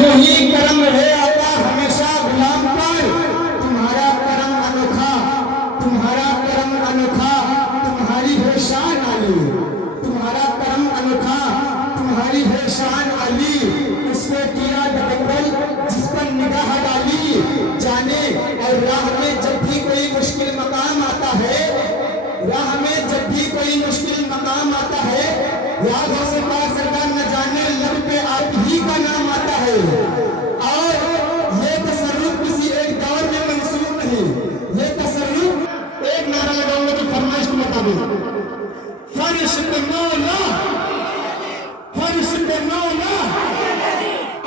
یہی کرم ہے آقا ہمیشہ غلام پر، تمہارا کرم انوکھا، تمہارا کرم انوکھا، تمہاری ہے شان علی، تمہارا کرم انوکھا، تمہاری ہے شان علی، اس نے کیا تکبر جس پر نگاہ ڈالی، جانے اور راہ میں جب بھی کوئی مشکل مقام آتا ہے، راہ میں جب بھی کوئی مشکل مقام آتا ہے، یاد ہو سے پاک سرکار نہ جانے لب پہ آپ ہی کا نام آتا ہے، اور یہ تصرف کسی ایک دور میں منسوخ نہیں، یہ تصرف ایک نعرہ لگاؤں گا تو فرمائش کے مطابق فرش پہ مولا، فرش پہ مولا،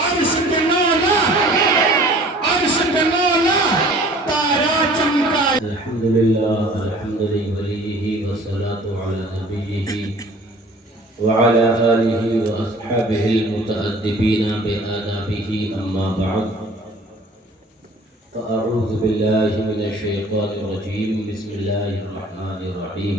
عرش پہ مولا، عرش پہ مولا، تارا چمکا. الحمد لله والصلاة على نبيه وعلى آله وأصحابه المتأدبين بآدابه أما بعد فأعوذ بالله من الشيطان الرجيم بسم الله الرحمن الرحيم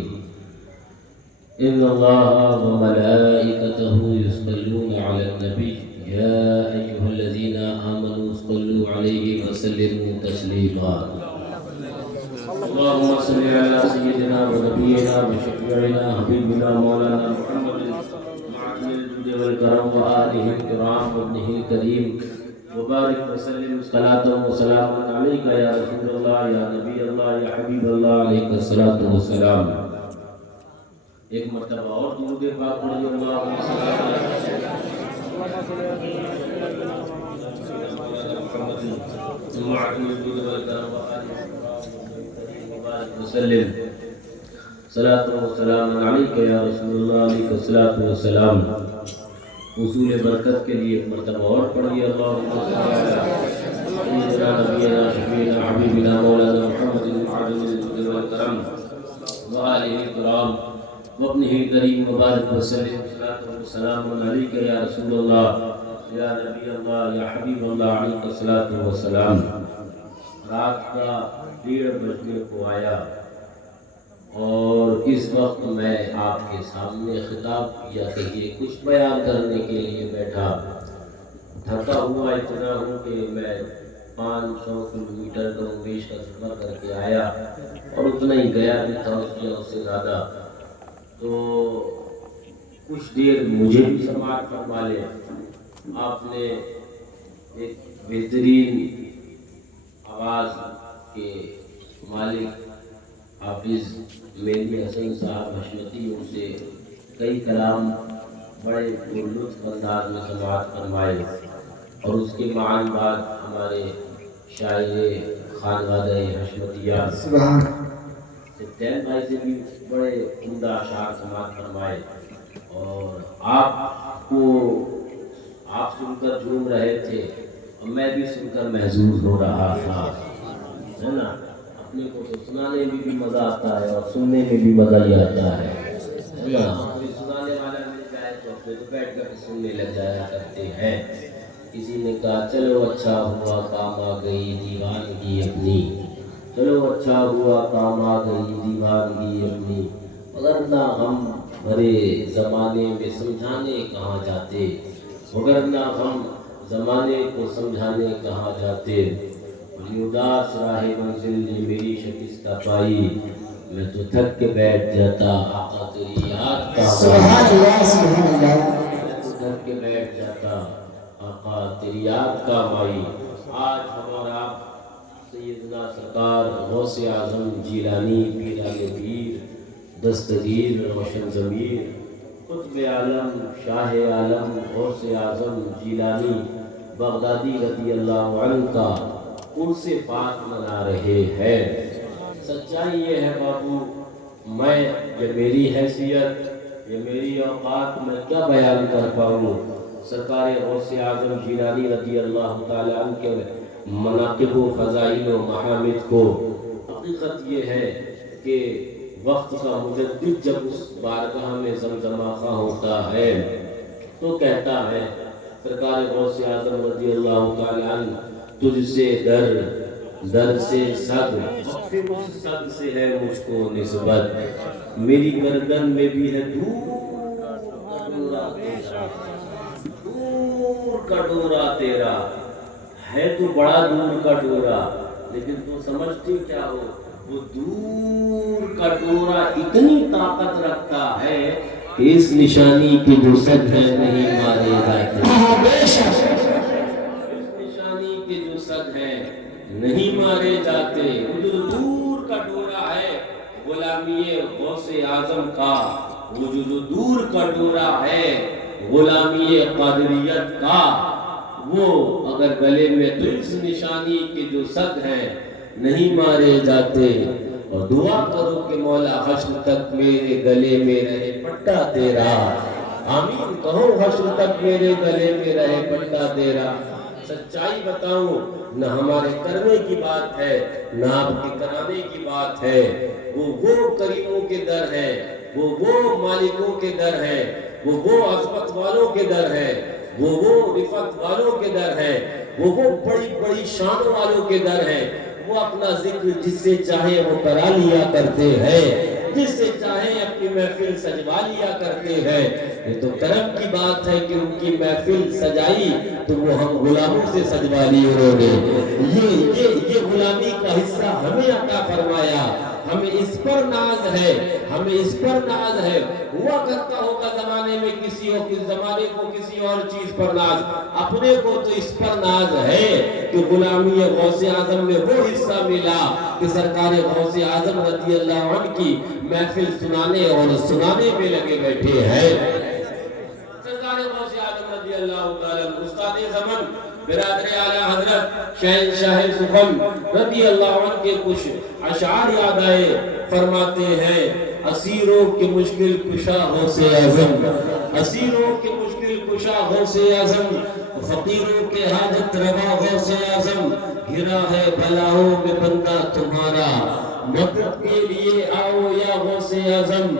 إن الله وملائكته يصلون على النبي يا أيها الذين آمنوا صلوا عليه وسلموا تسليما اللهم صل على سيدنا ونبينا وشفيعنا حبيبنا مولانا محمد معدن الجود والكرم وآله الكرام وابنه الكريم وبارك وسلم صلاة وسلام عليك يا رسول الله يا نبي الله يا حبيب الله عليك الصلاة والسلام. ایک مرتبہ اور درود پاک پڑھیے اللہم صل علی محمد معدن الجود والكرم وآله وسلم صلاۃ و سلام علیک یا رسول اللہ علیہ الصلوۃ والسلام. حصول برکت کے لیے ایک مرتبہ اور پڑھیے اللہم صل علی سیدنا نبینا شفیعنا حبیبنا مولانا محمد معدن الجود والکرم وآلہ الکرام وابنہ الکریم وبارک وسلم صلاۃ و سلام علیک یا رسول اللہ یا نبی اللہ یا حبیب اللہ علیہ الصلوۃ والسلام. رات کا 1:30 بجنے کو آیا اور اس وقت میں آپ کے سامنے خطاب کیا کہ یہ کچھ بیان کرنے کے لیے بیٹھا. تھکا ہوا اتنا ہوں کہ میں 500 کلومیٹر کم بیش کا سفر کر کے آیا اور اتنا ہی گیا بھی تھا اس سے زیادہ. تو کچھ دیر مجھے بھی سماعت فرما لے. آپ نے ایک بہترین آواز کے مالک حافظ مہدی حسن صاحب حشمتی ان سے کئی کلام بڑے لطف انداز میں سماعت فرمائے اور اس کے معان بعد ہمارے شاعر خانوادہ حشمتیہ سبتین بھائی سے بھی بڑے عمدہ اشعار سماعت فرمائے اور آپ سن کر جھوم رہے تھے اور میں بھی سن کر محظوظ ہو رہا تھا. ہے نا، اپنے کو تو سنانے میں بھی مزہ آتا ہے اور سننے میں بھی مزہ ہی آتا ہے. کوئی سنانے والا مل جائے تو پھر بیٹھ کر سننے لگ جایا کرتے ہیں. کسی نے کہا چلو اچھا ہوا کام آ گئی دیوانگی اپنی، چلو اچھا ہوا کام آ گئی دیوانگی اپنی، وگرنہ ہم بھرے زمانے میں سمجھانے کہاں جاتے، وگرنہ ہم زمانے کو سمجھانے کہاں جاتے. اداس راہ منزل نے میری شکست پائی، میں تو تھک کے بیٹھ جاتا آقا تیری یاد کا میں تو تھک کے بیٹھ جاتا آقا تیری یاد کا مائی. آج ہمارا سیدنا سرکار غوث اعظم جیلانی پیران پیر دستگیر روشن ضمیر قطب عالم شاہ عالم غوث اعظم جیلانی بغدادی رضی اللہ عنہ کا ان سے پاک منا رہے ہیں. سچائی یہ ہے بابو، میں یہ میری حیثیت یہ میری اوقات میں کیا بیان کر پاؤں. سرکار غوث اعظم جیلانی رضی اللہ تعالی عنہ کے مناقب و فضائل و محامد کو حقیقت یہ ہے کہ وقت کا مجدد جب اس بارگاہ میں زمزمہ خواہ ہوتا ہے تو کہتا ہے سرکار غوث اعظم رضی اللہ تعالی عنہ تجھ سے در سے صد پھر اس صد سے ہے مجھ کو نسبت، میری گردن میں بھی ہے دور کا ڈورا تیرا ہے تو بڑا دور کا ڈورا، لیکن تو سمجھتے کیا ہو، وہ دور کا ڈورا اتنی طاقت رکھتا ہے کہ اس نشانی کے جو سد ہے نہیں مارے جاتے، اس نشانی کے جو سد ہے نہیں مارے جاتے۔ وہ جو دور کا ڈورا ہے غلامی غوث اعظم کا، وہ جو دور کا ڈورا ہے غلامی قادریت کا، وہ اگر گلے میں تو اس نشانی کے جو سد ہیں نہیں مارے جاتے۔ اور دعا کرو کہ مولا حشر تک میرے گلے میں رہے پٹا تیرا، آمین کہو حشر تک میرے گلے میں رہے پٹا تیرا۔ سچائی بتاؤں نہ ہمارے کرنے کی بات ہے نہ آپ کے کرانے کی بات ہے، وہ کریموں کے در ہے، وہ مالکوں کے در ہے، وہ عظمت والوں کے در ہے، وہ رفعت والوں کے در ہے، وہ بڑی بڑی شان والوں کے در ہے۔ وہ اپنا ذکر جس سے چاہے وہ کرا لیا کرتے ہیں، جس سے چاہے اپنی محفل سجوا لیا کرتے ہیں۔ یہ تو کرم کی بات ہے کہ ان کی محفل سجائی تو وہ ہم غلاموں سے سجوا لی انہوں نے۔ یہ غلامی کا حصہ ہمیں عطا فرمایا، ہمیں اس پر ناز ہے، ہمیں اس پر ناز ہے۔ ہوا کرتا ہوگا زمانے میں کسی زمانے کو کسی اور چیز پر ناز، اپنے کو تو اس پر ناز ہے کہ غلامی غوث اعظم میں وہ حصہ ملا کہ سرکار غوث اعظم رضی اللہ عنہ کی محفل سنانے اور سنانے میں لگے بیٹھے ہیں۔ سرکار غوث اعظم رضی اللہ تعالیٰ استاد زمن برادر اعلیٰ حضرت شہنشاہ سخن رضی اللہ عنہ کے کچھ اشعار یاد آئے، فرماتے ہیں اسیروں کے مشکل کشا غوث اعظم، اسیروں کے مشکل کشا غوث اعظم، فقیروں کے حاجت روا غوث اعظم، گھرا ہے بلاؤں میں بندہ تمہارا، مدد کے لیے آؤ یا غوث اعظم،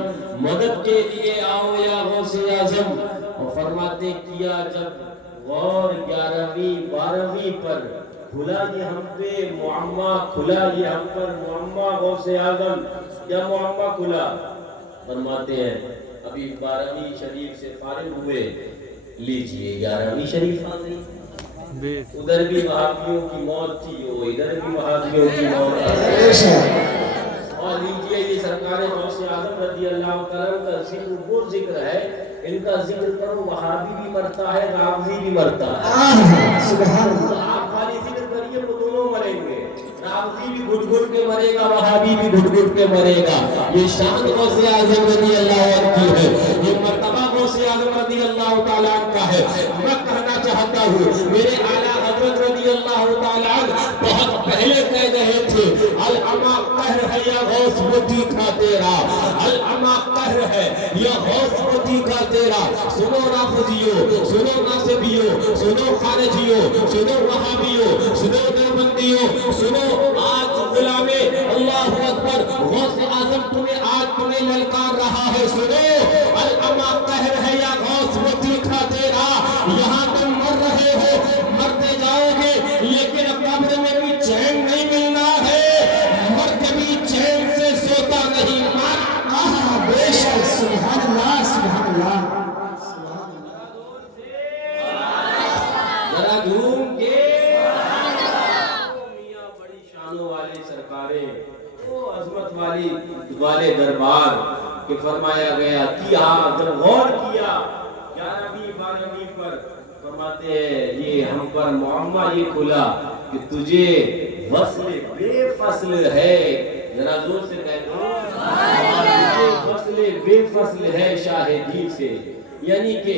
مدد کے لیے آؤ یا غوث اعظم۔ اور فرماتے کیا جب غور 11ویں 12ویں پر کھلا یہ ہم پہ معمہ، کھلا یہ ہم پر معمہ غوث اعظم، کیا معمہ کھلا؟ فرماتے ہیں ابھی 12ویں شریف سے فارغ ہوئے، لیجئے 11ویں شریف آ گئی، ادھر بھی وہابیوں کی موت تھی، ادھر بھی وہابیوں کی موت آئی، اور لیجئے یہ سرکار غوث اعظم رضی اللہ تعالیٰ کا ذکر وہ ذکر ہے، ان کا ذکر کرو وہابی بھی مرتا ہے رافضی بھی مرتا ہے، سبحان اللہ۔ آپ خالی ذکر کریے وہ دونوں مریں گے، رافضی بھی گھٹ گھٹ کے مرے گا، وہابی بھی گھٹ گھٹ کے مرے گا۔ یہ شان غوث اعظم رضی اللہ عنہ کی ہے، یہ مرتبہ غوث اعظم رضی اللہ تعالیٰ عنہ کا ہے۔ میں کہنا چاہتا ہوں میرے اعلیٰ حضرت رضی اللہ تعالیٰ عنہ بہت پہلے کہہ رہے تھے العما قہر ہے یا غوث مٹی کا تیرا، العما قہر ہے یا غوث مٹی کا تیرا۔ سنو رافضیو، سنو ناصبیو، سنو خارجیو، سنو وہابیو، سنو دیوبندیو، سنو آج غلام اللہ اکبر غوث اعظم تمہیں للکار رہا ہے۔ سنو العما قہر ہے یا غوث مٹی کا تیرا، یہاں تم مر رہے ہو، مرتے جاؤ گے، لیکن قبر میں بھی چین نہیں ملنا ہے، مر کے بھی چین سے سوتا نہیں مر۔ بے شک سبحان اللہ سبحان اللہ۔ ذرا دھوم کے میاں بڑی شانوں والی سرکاریں، وہ عظمت والے دربار کہ فرمایا گیا کیا جب غور کیا 11ویں 12ویں پر، فرماتے ہیں یہ ہم پر معمہ یہ کھلا کہ تجھے وصل بے فصل ہے، ذرا زور سے کہہ دو تجھے وصل بے فصل ہے شاہدی سے، یعنی کہ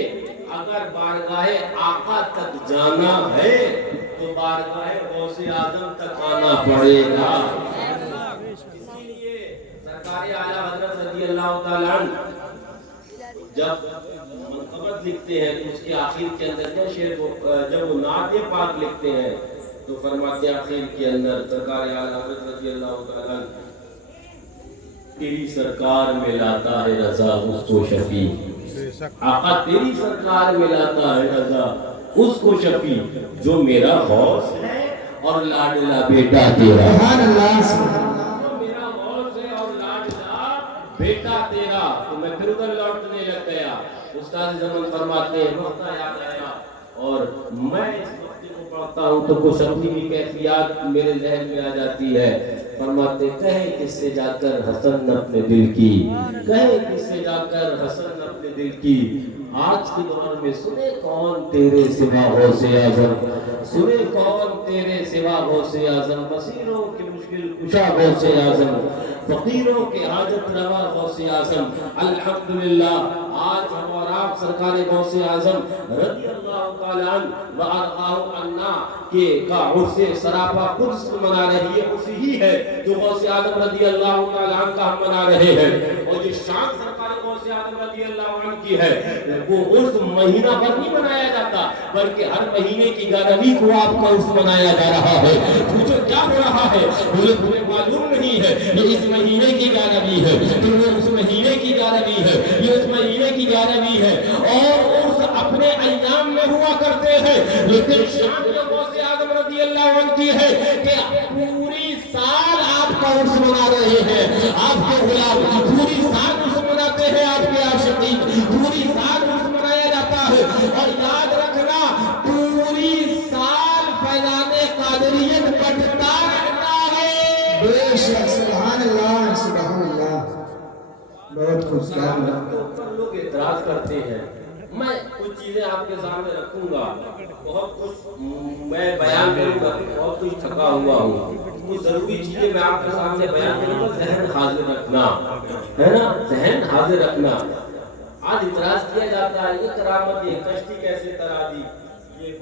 اگر بارگاہ آقا تک جانا ہے تو بارگاہ غوث اعظم تک آنا پڑے گا۔ اسی لیے سرکار اعلیٰ حضرت رضی اللہ تعالیٰ عنہ جب منقبت لکھتے ہیں تو اس کے آخر کے اندر کیا شعر، جب وہ نعت پاک لکھتے ہیں تو فرماتے ہیں آخر کے اندر سرکار اعلیٰ حضرت رضی اللہ تعالیٰ عنہ تیری سرکار میں لاتا ہے رضا اس کو شفیع، آقا تیری سرکار میں لاتا ہے رضا اس کو شفیع، جو میرا غوث ہے اور لاڈلا بیٹا تیرا، سبحان اللہ سبحان اللہ۔ جو میرا غوث ہے اور لاڈلا بیٹا تیرا۔ تو میں پھر ادھر لوٹنے لگ گیا، استاد زمن فرماتے ہیں وقت یاد آیا اور میں اس مقطع کو پڑھتا ہوں تو کچھ اپنی بھی کیفیات میرے ذہن میں آ جاتی ہے. فرماتے کہے کس سے جا کر حسن اپنے دل کی، کہے کس سے جا کر حسن اپنے دل کی، آج کے دور میں سنے کون تیرے سوا غوث اعظم، سنے کون تیرے سوا غوث اعظم، بصیروں کے مشکل کشا غوث اعظم، فقیروں کے حاجت روا غوث اعظم. الحمدللہ آج ہم اور آپ سرکار غوث اعظم رضی اللہ تعالی عنہ وارضاہ عنا کے کا عرس سراپا قدس منا رہی ہے، اسی ہی ہے جو غوث اعظم رضی اللہ تعالی عنہ کا ہم منا رہے ہیں. اور جو شان سرکار غوث اعظم رضی اللہ عنہ کی ہے وہ عرس مہینہ بھر نہیں منایا جاتا بلکہ ہر مہینے کی 11ویں کو آپ کا عرس منایا جا رہا ہے. پوچھو کیا ہو رہا ہے؟ مجھے معلوم نہیں ہے. یہ اس مہینے کی 11ویں ہے، تو وہ اس مہینے کی 11ویں ہے، یہ اس مہینے کی 11ویں ہے. اور عرس اپنے ایام میں ہوا کرتے ہیں، لیکن شان جو غوث اعظم رضی اللہ عنہ کی ہے کہ پوری سال آپ کا عرس منا رہے ہیں. آپ کے غلام پوری سال عرس مناتے ہیں، آپ کے عاشقین پوری سال عرس منایا جاتا ہے. اور یاد رکھنا پوری سال فیضان قادریت بڑھتا رہتا ہے. بے شک سبحان اللہ سبحان اللہ. بہت خوش لوگ اعتراض کرتے ہیں. میں کچھ چیزیں آپ کے سامنے رکھوں گا، بہت کچھ میں بیان کروں گا، بہت کچھ تھکا ہوا ہوں. کچھ ضروری چیزیں میں آپ کے سامنے بیان کروں گا. ذہن حاضر رکھنا ہے نا، ذہن حاضر رکھنا. آج اعتراض کیا جاتا ہے یہ کرامت، یہ کشتی کیسے ترا دی، یہ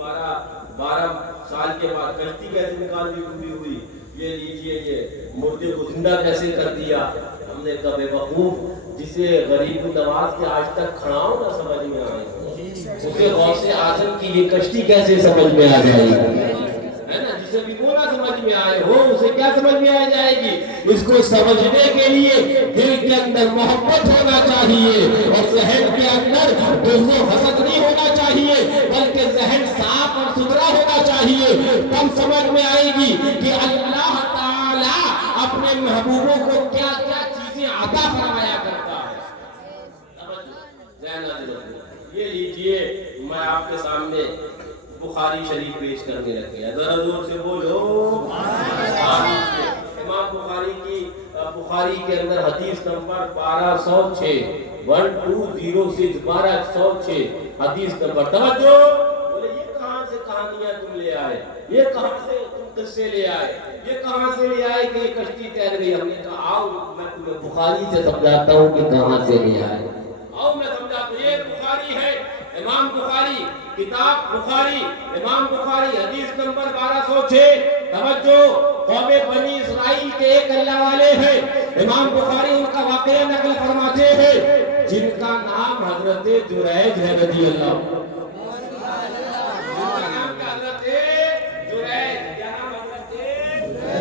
12 سال کے بعد کشتی کیسے نکال دی ڈوبی ہوئی، یہ لیجئے یہ مردے کو زندہ کیسے کر دیا. ہم نے کہا بے وقوف، جسے غریب نواز کے آج تک کھڑاؤں نہ سمجھ میں آئے، اسے غوث اعظم کی یہ کشتی کیسے سمجھ میں آ جائے گی، ہے نا. جسے بھی وہ نہ سمجھ میں آئے ہو اسے کیا سمجھ میں آ جائے گی. اس کو سمجھنے کے لیے دل کے اندر محبت ہونا چاہیے اور ذہن کے اندر بغض و حسد نہیں ہونا چاہیے، بلکہ ذہن صاف اور ستھرا ہونا چاہیے. تب سمجھ میں آئے گی کہ اللہ تعالی اپنے محبوبوں کو کیا کیا چیزیں عطا فرمایا کرتا ہے. یہ لیجئے میں آپ کے سامنے بخاری شریف پیش کرنے لگے. ذرا زور سے بولو. امام بخاری کی بخاری کے اندر حدیث نمبر 1206 1206 1206 حدیث نمبر. توجہ. بولے یہ کہاں سے کہانیاں تم لے آئے، یہ کہاں سے تم قصے لے آئے، یہ کہاں سے لے آئے کہ یہ کشتی تیر گئی. ہم نے کہا آؤ میں تمہیں بخاری سے سمجھاتا ہوں کہ کہاں سے لے آئے. آؤ میں سمجھاتا ہوں. یہ بخاری ہے، امام بخاری، کتاب بخاری، امام بخاری حدیث نمبر 1206. توجہ. قوم بنی اسرائیل کے ایک اللہ والے ہیں. امام بخاری ان کا واقعہ نقل فرماتے ہیں جن کا نام حضرت جریج ہے رضی اللہ. جن کا نام کیا حضرت جریج، کیا نام حضرت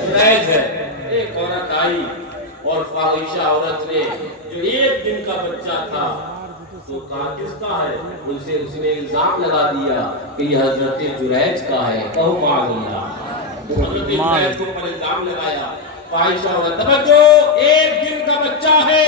جریج ہے. ایک عورت آئی اور فاحشہ عورت نے جو ایک دن کا بچہ تھا تو کہا کس کا ہے. ان سے اس نے الزام لگا دیا کہ یہ حضرت جریج کا ہے. کہو معاذ اللہ. حضرت جریج کو پر الزام لگایا. فاحشہ عورت. توجہ. ایک دن کا بچہ ہے.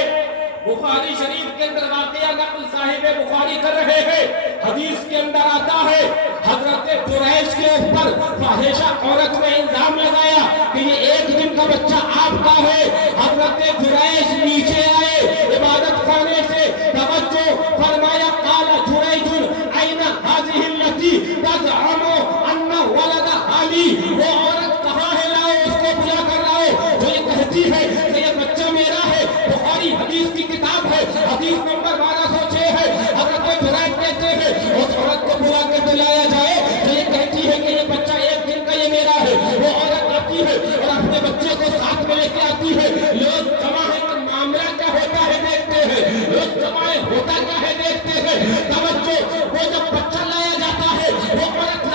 بخاری شریف کے اندر واقعہ نقل صاحب بخاری کر رہے ہیں. حدیث کے اندر آتا ہے حضرت جریج کے اوپر فاحشہ عورت نے الزام لگایا کہ یہ ایک دن کا بچہ آپ کا ہے. حضرت جریج نیچے آئے عبادت خانے سے. توجہ. فرمایا قال جریج این هذه التي تزعم ان ولدها لي. وہ عورت کہاں ہے، لاؤ اس کو بلا کر لاؤ جو یہ کہتی ہے کہ یہ بچہ میرا ہے. بخاری حدیث کی کتاب ہے، حدیث نمبر 1206 ہے. حضرت جریج کہتے ہیں اس عورت کو بلا کے بلایا جائے جو یہ کہتی ہے کہ یہ بچہ ایک دن کا یہ میرا ہے. وہ عورت آتی ہے اور اپنے بچے کو ساتھ میں لے کے آتی ہے. لوگ جمع ہے تو معاملہ کیا ہوتا ہے دیکھتے ہیں، لوگ جمع ہوتا کیا ہے دیکھتے ہیں. توجہ. وہ جب بچہ لایا جاتا ہے وہ عورت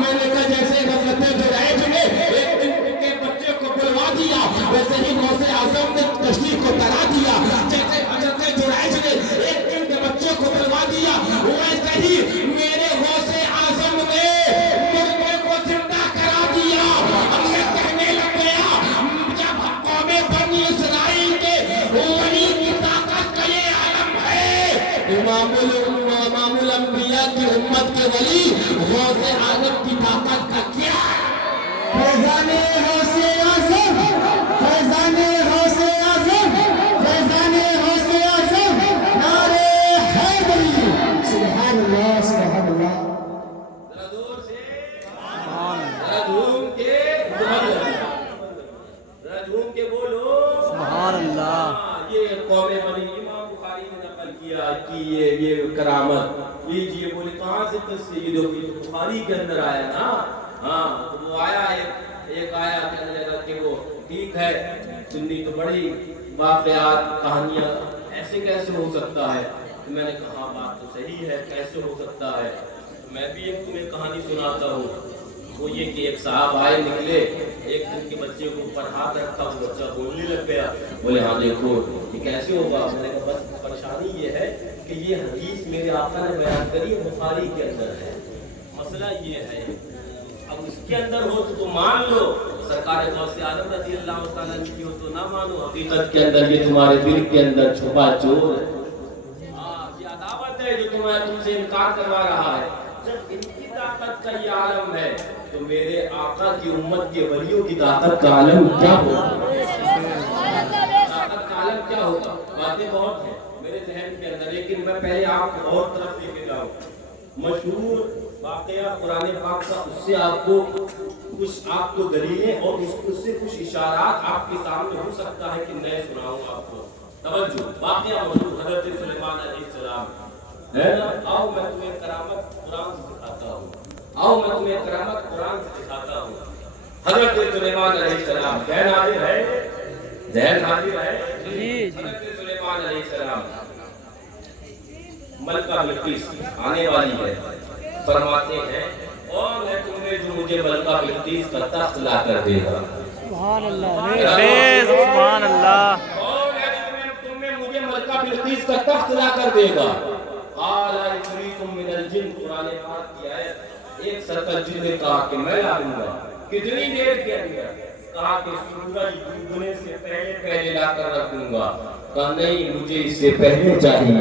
میں نے کہا جیسے حضرت جرائج نے ایک دن کے بچے کو بلوا دیا ویسے ہی غوث اعظم نے کشتی کو ترا دیا. جیسے حضرت جرائج نے ایک دن کے بچے کو بلوا دیا ویسے ہی میرے غوث اعظم نے مردے کو زندہ کرا دیا. اب یہ کہنے لگ گیا جب قوم بنی اسرائیل کے ولی کی طاقت کا یہ عالم ہے امام الانبیاء کی امت کے ولی غوث اعظم کی طاقت کا کیا ہے؟ فیضان غوث اعظم فیضان غوث اعظم فیضان غوث اعظم نعرہ حیدری. سبحان اللہ سبحان اللہ. ذرا زور سے ذرا جھوم کے ذرا جھوم کے بولو سبحان اللہ. یہ قوم بنی امام بخاری نے نقل کیا کہ یہ کرامت لیجیے بولے کہاں سے قصے یہ جو بخاری کے اندر آیا نا. ہاں تو وہ آیا ایک آیا کہنے لگا کہ وہ ٹھیک ہے سنی تو بڑی واقعات کہانیاں ایسے کیسے ہو سکتا ہے. تو میں نے کہا بات تو صحیح ہے کیسے ہو سکتا ہے. میں بھی ایک تمہیں کہانی سناتا ہوں. وہ یہ کہ ایک صاحب آئے نکلے ایک دن کے بچے کو اوپر ہاتھ رکھا وہ بچہ بولنے لگ گیا. بولے ہاں دیکھو یہ کیسے ہوگا. میں نے کہا بس پریشانی یہ ہے کہ یہ حدیث میرے آقا نے بیان کری بخاری کے اندر ہے. مسئلہ یہ ہے اب اس کے اندر ہو تو مان لو سرکار غوث اعظم رضی اللہ تعالیٰ کی ہو تو نہ مانو. حقیقت کے اندر یہ تمہارے دل کے اندر چھپا چور ہے. یہ عداوت ہے جو تم سے انکار کروا رہا ہے. جب ان کی طاقت کا یہ عالم ہے تو میرے آقا کی امت کے ولیوں کی طاقت کا عالم کیا ہوگا. طاقت کا عالم کیا ہوگا. باتیں بہت ہیں میرے ذہن کے اندر لیکن میں پہلے آپ کو اور طرف لے کے جاؤں. مشہور واقعہ قرآن پاک کا اس سے آپ کو دلیلیں اور اس سے کچھ اشارات آپ کے سامنے ہو سکتا ہے کہ میں سناؤں آپ کو. توجہ واقعہ مشہور حضرت سلیمان علیہ السلام ہے نا. آؤ میں تمہیں کرامت قرآن سے سکھاتا ہوں. آؤ میں تمہیں کرامت قرآن سے سکھاتا ہوں. حضرت سلیمان علیہ السلام ذہن حاضر ہے ذہن حاضر ہے. حضرت سلیمان علیہ السلام ملکہ بلقیس آنے والی ہے. فرماتے ہیں اور میں تمہیں جو مجھے ملکہ بلقیس کا تخت لا کر دے گا. سبحان اللہ سبحان اللہ. اور تمہیں مجھے ملکہ بلقیس کا تخت لا کر دے گا. قال عفریت من الجن قرآن پاک کی آیت. ایک سرکل جن نے کہا کہ میں لا دوں گا. کتنی دیر کے اندر. کہا کہ سورج ڈوبنے سے پہلے لا کر رکھ دوں گا. کہا نہیں مجھے اس سے پہلے چاہیے.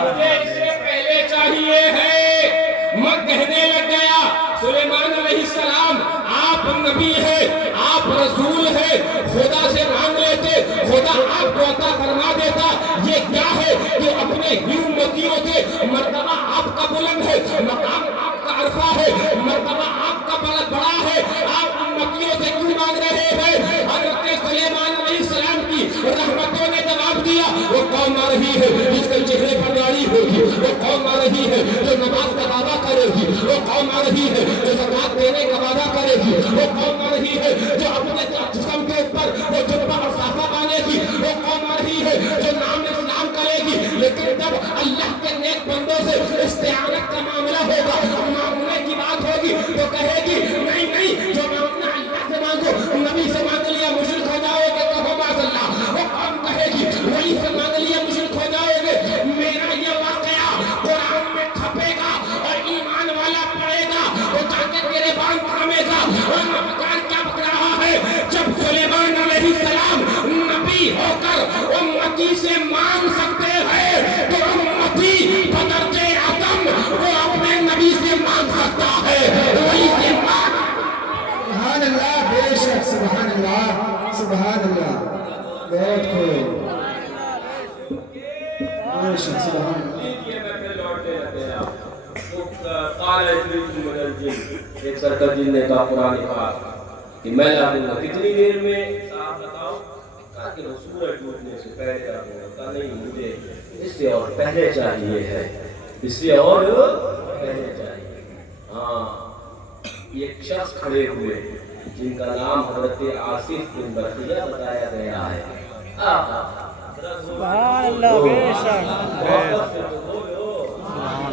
مجھے اس سے پہلے چاہیے ہے. میں کہنے لگ گیا سلیمان علیہ السلام آپ نبی ہیں آپ رسول ہیں خدا سے مانگ لیتے خدا آپ کو عطا فرما دیتا. یہ کیا ہے کہ اپنے ہی امتیوں سے مرتبہ آپ کا بلند ہے مقام آپ کا عرفہ ہے مرتبہ آپ کا بڑا ہے. آپ امتیوں سے کیوں مانگ رہے ہیں. حضرت سلیمان علیہ السلام کی رحمتوں نے جواب دیا وہ قوم آ رہی ہے جس کے چہرے پر داڑھی ہوگی. وہ قوم آ رہی ہے جو نماز کا وعدہ کرے گی. وہ قوم آ رہی ہے جو زکات دینے کا وعدہ کرے گی. وہ قوم آ رہی ہے جو اپنے جسم کے اوپر وہ جبہ اور صافہ باندھے گی. وہ قوم آ رہی ہے جو نام اسلام کرے گی. لیکن جب اللہ کے نیک بندوں سے استعانت کا معاملہ ہوگا معاملے کی بات ہوگی تو کہے گی نہیں نہیں جو معاملہ اللہ سے مانگو نبی سے مانگ لیا مشرک ہو جاؤ گے. کہو معاذ اللہ. وہ قوم کہے گی وہی سے مانگ لیا مشرک ہو جاؤ گے. میرا یہ واقعہ قرآن میں چھپے گا اور ایمان والا پڑھے گا وہ جا کے تیرے بان تھامے گا. اور مکان کیا بک رہا ہے جب سلیمان علیہ السلام نبی ہو کر امتی سے مانگ سکتے ہیں تو امتی بدرجہ عدم وہ اپنے نبی سے مانگ سکتا ہے. وہی سے مانگ. سبحان اللہ بے شک سبحان اللہ سبحان اللہ. بہت خوب بے شک سبحان اللہ. ایک سرکل جن نے کہا قرآن پاک کہ میں لا دوں گا. کتنی دیر میں صاحب بتاؤ. کہا کہ سورج ڈوبنے سے پہلے کر دوں گا. کہا نہیں مجھے اس سے اور پہلے چاہیے ہے اس سے اور پہلے چاہیے. ہاں ایک شخص کھڑے ہوئے جن کا نام حضرت آصف بن برقیہ بتایا گیا ہے. سبحان اللہ بے شک.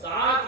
7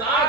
7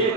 1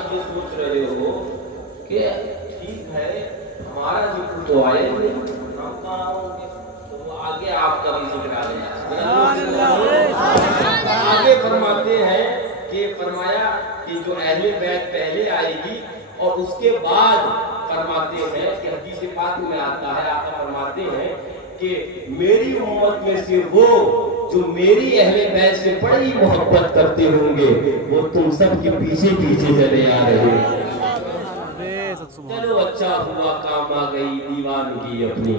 حضرات یہ سوچ رہے ہو کہ ٹھیک ہے ہمارا ذکر تو آئے ہم کہاں ہوں گے، تو آگے آپ کا بھی ذکر آ گیا۔ آگے فرماتے ہیں کہ فرمایا کہ جو اہل بیت پہلے آئے گی اور اس کے بعد فرماتے ہیں کہ حدیث پاک میں آتا ہے، آقا فرماتے ہیں کہ میری امت میں سے وہ جو میری اہل بیت سے بڑی محبت کرتے ہوں گے وہ تم سب کے پیچھے پیچھے چلے آ رہے ہیں۔ چلو اچھا ہوا کام آ گئی دیوانگی اپنی،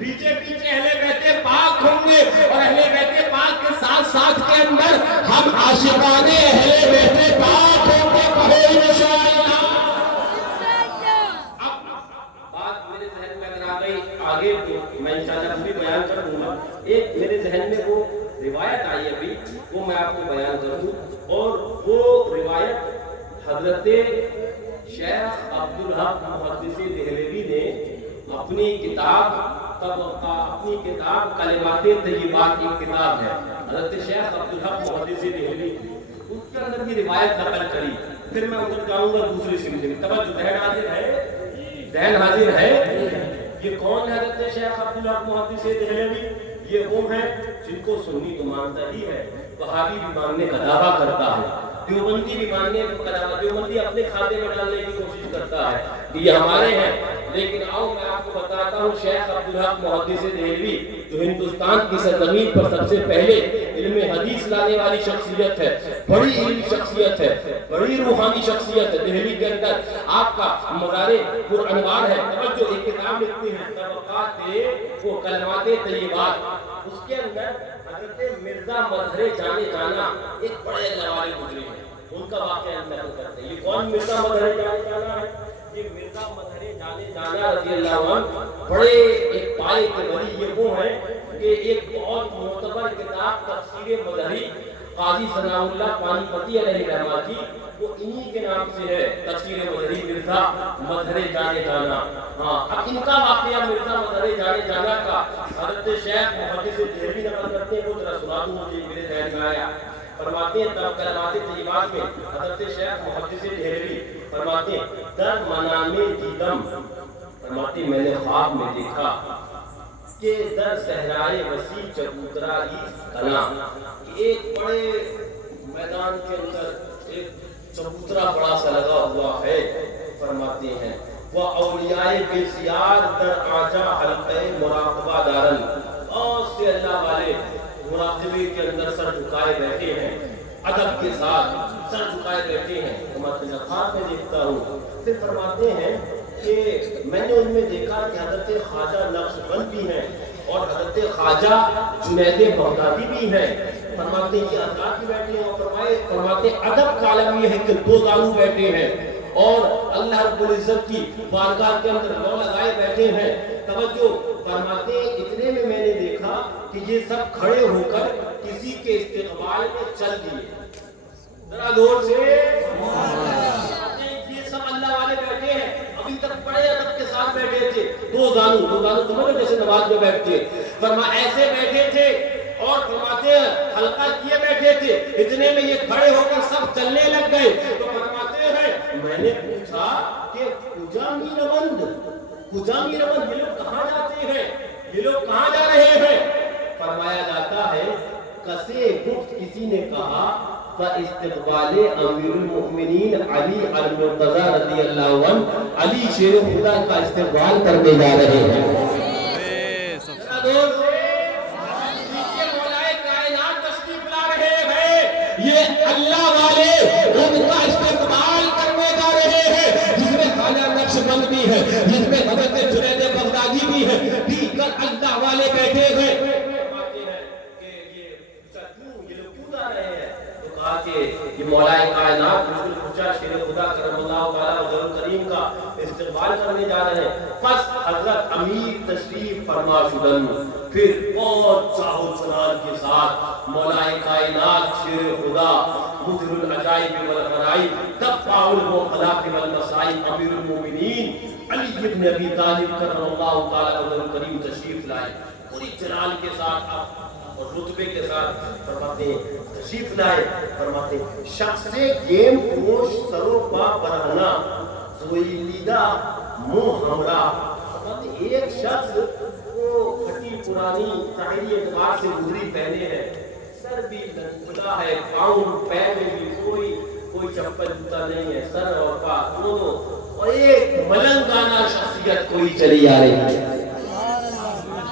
پیچھے پیچھے اہل بیت پاک ہوں گے اور اہل بیت پاک کے ساتھ ساتھ کے اندر ہم عاشقان اہل بیت پاک ہوں گے، کہو انشاءاللہ۔ اب بات میرے ذہن میں اگر آ گئی آگے تو میں انشاءاللہ پوری بیان کر دوں گا۔ ایک میرے ذہن میں وہ روایت آئی ابھی، وہ میں آپ کو بیان کر دوں، اور وہ روایت حضرت شیخ عبدالحق محدث دہلوی نے اپنی کتاب کلمات طیبات کی کتاب ہے، حضرت شیخ عبدالحق محدث دہلوی، اس کے اندر بھی روایت نقل کری۔ پھر میں ادھر جاؤں گا دوسری سلسلے میں، توجہ، ذہن حاضر ہے۔ یہ کون ہے حضرت شیخ عبدالحق محدث دہلوی؟ یہ وہ ہیں جن کو سنی تو مانتا ہی ہے، وہابی بھی ماننے کا دعویٰ کرتا ہے، دیوبندی بھی ماننے کا دعویٰ، دیوبندی اپنے کھاتے میں ڈالنے کی کوشش کرتا ہے کہ یہ ہمارے ہیں۔ لیکن آؤ میں آپ کو بتاتا ہوں، شیخ عبدالحق محدث دہلوی جو ہندوستان کی سرزمین پر سب سے پہلے علم حدیث لانے والی شخصیت ہے، بڑی علمی شخصیت ہے، بڑی روحانی شخصیت ہے، دہلی کے اندر آپ کا مزار پر انوار ہے۔ توجہ، ایک کتاب لکھتے ہیں طبقات و کلمات طیبات، اس کے اندر حضرت مرزا مظہر جانے جانا ایک بڑے اللہ والے گزرے ہیں، ان کا واقعہ نقل کرتے ہیں۔ یہ کون مرزا مظہر جانے جانا ہے؟ یہ مرزا مظہر جانے جانا رضی اللہ عنہ بڑے ایک پائے کے ولی، یہ وہ ہیں کہ ایک بہت معتبر کتاب تفسیر مظہری قاضی ثناء اللہ پانی پتی علیہ رحمہ کی، وہ انہی کے نام سے ہے، تفسیر مظہری مرزا مظہر جانے جانا۔ ہاں، اب ان کا واقعہ مرزا مظہر جانے جانا کا حضرت شیخ محدث دہلوی نقل کرتے ہیں، وہ ذرا سنا دوں، مجھے میرے ذہن میں آیا۔ فرماتے ہیں تب کلمات طیبات میں حضرت شیخ محدث دہلوی فرماتے ہیں در منام دیدم، فرماتے میں نے خواب میں دیکھا کہ در صحرائے وسیع چبوترا کنا، ایک بڑے میدان کے اندر ایک چبوترا بڑا سا لگا ہوا ہے۔ فرماتے ہیں وہ اولیاء بسیار در آجا حلقہ مراقبہ دارن، بہت سے اللہ والے مراقبے کے اندر سر جھکائے بیٹھے ہیں، ادب کے ساتھ سر جھکائے بیٹھے ہیں۔ میں خواب میں دیکھتا ہوں۔ پھر فرماتے ہیں کہ میں نے ان میں دیکھا کہ حضرت خواجہ نقشبند بھی ہیں اور حضرت خواجہ جنید بغدادی بھی ہیں۔ فرماتے ہیں یہ حضرات بھی بیٹھے ہیں، اور فرماتے ادب کا عالم یہ ہے کہ دو زانو بیٹھے ہیں اور اللہ رب العزت کی بارگاہ کے اندر لو لگائے بیٹھے ہیں۔ توجہ، فرماتے ہیں اتنے میں میں نے دیکھا کہ یہ سب کھڑے ہو کر کسی کے استقبال میں چل دیے۔ ذرا زور سے، یہ سب اللہ والے بیٹھے ہیں، ابھی تک بڑے ادب کے ساتھ بیٹھے تھے، دو زانو سمجھو جیسے نماز میں بیٹھتے، فرما ایسے بیٹھے تھے اور فرماتے ہیں حلقہ کیے بیٹھے تھے۔ اتنے میں یہ کھڑے ہو کر سب چلنے لگ گئے۔ تو فرماتے ہیں میں نے پوچھا کہ کجا میربند، یہ لوگ کہاں جاتے ہیں، یہ لوگ کہاں جا رہے ہیں؟ فرمایا جاتا ہے کسے گفت کسی نے کہا فاستقبال امیر المؤمنین علی المرتضی رضی اللہ عنہ، علی شیر خدا کا استقبال کرنے جا رہے ہیں۔ یہ اللہ والے ان کا استقبال کرنے جا رہے ہیں، جس میں خواجہ نقشبند بھی ہے، جس میں حضرت جنید بغدادی بھی ہے، دیگر اللہ والے بیٹھے ہوئے۔ یہ مولا کائنات رسول خدا شیر خدا کرم اللہ تعالیٰ وجہ کریم کا استقبال کرنے جا رہے ہیں۔ پس حضرت امیر تشریف فرما شدن، پھر بہت چاہو چنان کے ساتھ مولا کائنات شیر خدا مظہر العجائب والغرائب دفاع المخلاق والمصائب امیر المومنین علی بن ابی طالب کرم اللہ تعالیٰ وجہ کریم تشریف لائے، پوری جلال کے ساتھ اور رتبے کے ساتھ فرماتے ہیں تشریف لائے فرماتے شخص گیم پوش سرو پا برہنا زویلیدہ منہ ہمرا. ایک شخص وہ پھٹی پرانی ظاہری اعتبار سے گزری پہنے ہیں, سر بھی کھلا ہے, پاؤں پیر میں بھی کوئی چپل جوتا نہیں ہے, سر اور پاؤں دونوں, اور ایک ملنگانہ شخصیت کوئی چلی آ رہی ہے.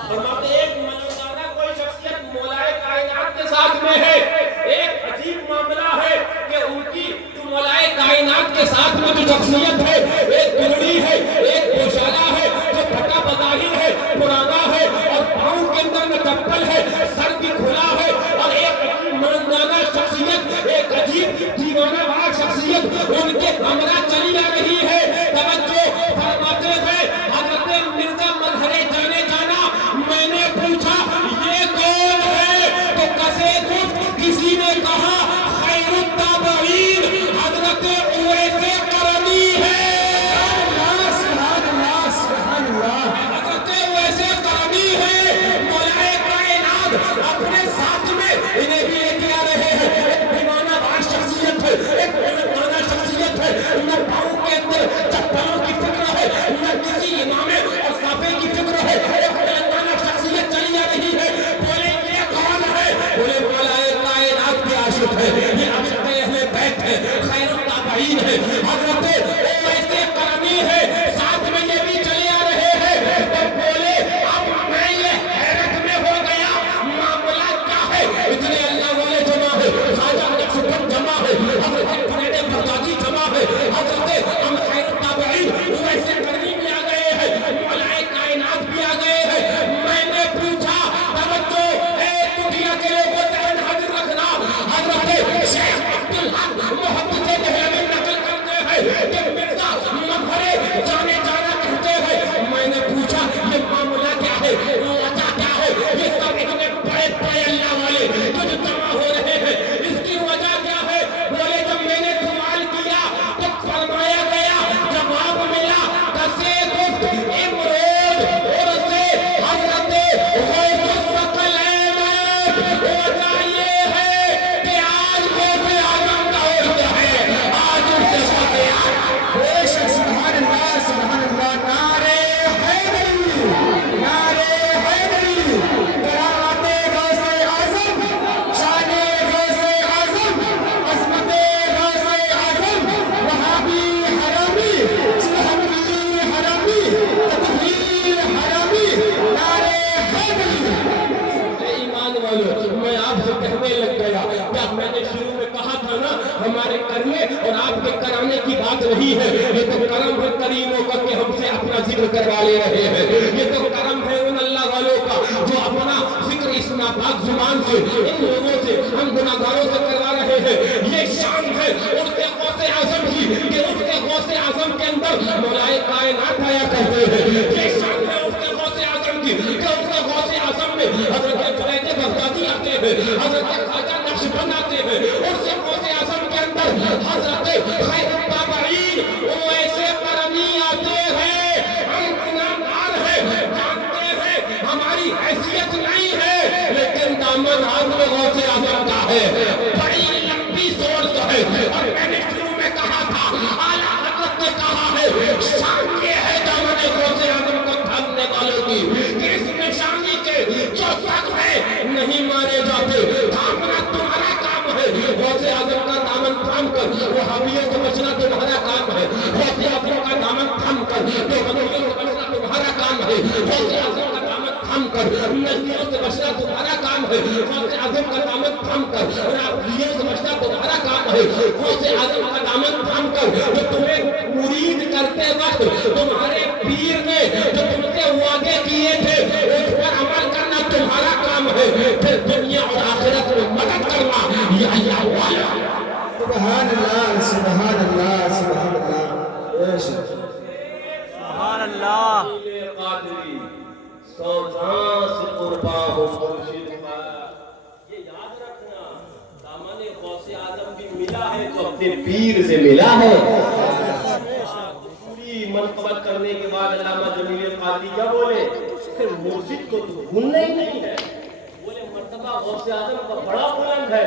فرماتے ایک ملنگانہ کوئی شخصیت مولائے کائنات کے ساتھ میں ہے. ایک عجیب معاملہ ہے کہ ان کی جو مولائے کائنات کے ساتھ میں جو شخصیت ہے, ایک بگڑی ہے, ایک گوشالہ ہے, جو پھٹا بظاہر ہے, پرانا ہے, اور پاؤں کے اندر میں چپل ہے, سر بھی کھلا ہے, اور ایک ملنگانہ شخصیت, ایک عجیب دیوانہ وار شخصیت ان کے ہمراہ چلی آ رہی ہے. توجہ فرماتے ہیں حضرت مرزا مظہر جانے جانا, میں نے پوچھا یہ کون ہے تو کسے گفت کسی نے کہا خیر التابعین حضرت اویس قرنی ہے. سبحان اللہ سبحان اللہ. حضرت اویس قرنی ہے. مولائے کائنات اپنے ساتھ میں انہیں بھی لے کے آ رہے ہیں. ایک دیوانہ وار شخصیت ہے, ایک ملنگانہ شخصیت ہے, نہ پاؤں کے اندر چپلوں کی فکر ہے, نہ کسی امامے اور صافے کی فکر ہے. ایک ملنگانہ شخصیت چلی آ رہی ہے. بولے یہ کون ہے؟ بولے مولائے کائنات کے عاشق ہے, یہ عاشق اہل بیت ہے, خیر التابعین ہے, حضرت اویس قرنی ہے. ساتھ میں یہ بھی چلے آ رہے ہیں. تو بولے اب میں یہ حیرت میں ہو گیا, معاملہ کیا ہے؟ اتنے اللہ والے جمع ہے, خواجہ نقشبند جمع ہے, حضرت جنید بغدادی جمع ہے, حضرت خیر التابعین اویس قرنی بھی آ گئے ہیں, مولائے کائنات بھی آ گئے ہیں. میں نے پوچھا توجہ اے کٹیا کے لوگوں ذہن حاضر رکھنا, حضرت شیخ عبدالحق محدث دہلوی نقل کرتے ہیں کہ مرزا مظہر جانے جانا کہتے ہیں. میں نے پوچھا یہ معاملہ کیا ہے, وجہ کیا ہے؟ یہ سب اتنے بڑے بڑے اللہ والے جو جمع ہو رہے ہیں, اس کی وجہ کیا ہے؟ بولے جب میں نے سوال کیا تو فرمایا گیا, جواب ملا کسے گفت امروز اور سے حضرت غوث الثقلین. وجہ یہ ہے کہ آج غوث اعظم کا عہدہ ہے, آج ان سے شفاعت. بے شک سبحان اللہ سبحان اللہ. نعرے حیدری, نعرے حیدری. کرامت غوث اعظم, شان غوث اعظم, عظمت غوث اعظم, وہابی حرامی, سلحمی حرامی, تطہیر حرامی. نعرے حیدری. اے ایمان والو, میں آپ سے کہنے لگ گیا کیا میں نے شروع میں کہا تھا نا, ہمارے کرنے اور آپ کے کرانے کی بات نہیں ہے. یہ تو کرم ہے کریموں کا کہ ہم سے اپنا ذکر کروا لے رہے ہیں. یہ تو کرم ہے ان اللہ والوں کا جو اپنا ذکر اس ناپاک زبان سے, ان لوگوں سے, ہم گناہگاروں سے کروا رہے ہیں. یہ شان ہے ان کے غوث اعظم کی کہ ان کے غوث اعظم کے اندر مولائے کائنات آیا کرتے ہیں. یہ شان ہے ان کے غوث اعظم کی کہ ان کے غوث اعظم میں حضرت جنید بغدادی آتے ہیں, حضرت خواجہ نقشبند آتے ہیں. ان سے غوث اعظم کے اندر حضرت خیر التابعین اویس قرنی آتے ہیں. ہم گناہگار ہیں, جانتے ہیں ہماری حیثیت نہیں ہے, لیکن دامن عزم غوث اعظم کا ہے. بڑی لمبی سوچ ہے, اور میں نے شروع میں کہا تھا اعلیٰ حضرت نے کہا ہے شان یہ ہے دامن غوث اعظم کو تھامنے والوں کی کہ اس نشانی کے جو سب ہے نہیں مارے جاتے. تھامنا تمہارا کام ہے. غوث اعظم کا دامن تھام کر وہابیوں سے بچنا تمہارا کام ہے. غوث اعظم کا دامن تھام کر دیوبندیوں سے بچنا تمہارا کام ہے. غوث اعظم کا دامن تھام کر نجدیوں سے بچنا تمہارا کام ہے. غوث اعظم کا دامن تھام کر رافضیوں سے بچنا تمہارا کام ہے. غوث اعظم کا دامن تھام کر جو تمہیں مرید کرتے وقت تمہارے پیر نے جو تم سے وعدے کیے تھے اس پر عمل کرنا تمہارا کام ہے. پھر دنیا اور آخرت میں مدد کرنا یہ اللہ والا. سبحان اللہ سبحان اللہ سبحان اللہ. بے شک سبحان اللہ. قادری سوجھاں سے قربا ہو مرشد کا. یہ یاد رکھنا دامن غوث اعظم بھی ملا ہے تو اپنے پیر سے ملا ہے. پوری منقبت کرنے کے بعد علامہ جمیل قادری کیا بولے کہ مرشد کو تو بھولنا ہی نہیں ہے. بولے مرتبہ غوث اعظم کا بڑا بلند ہے,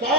100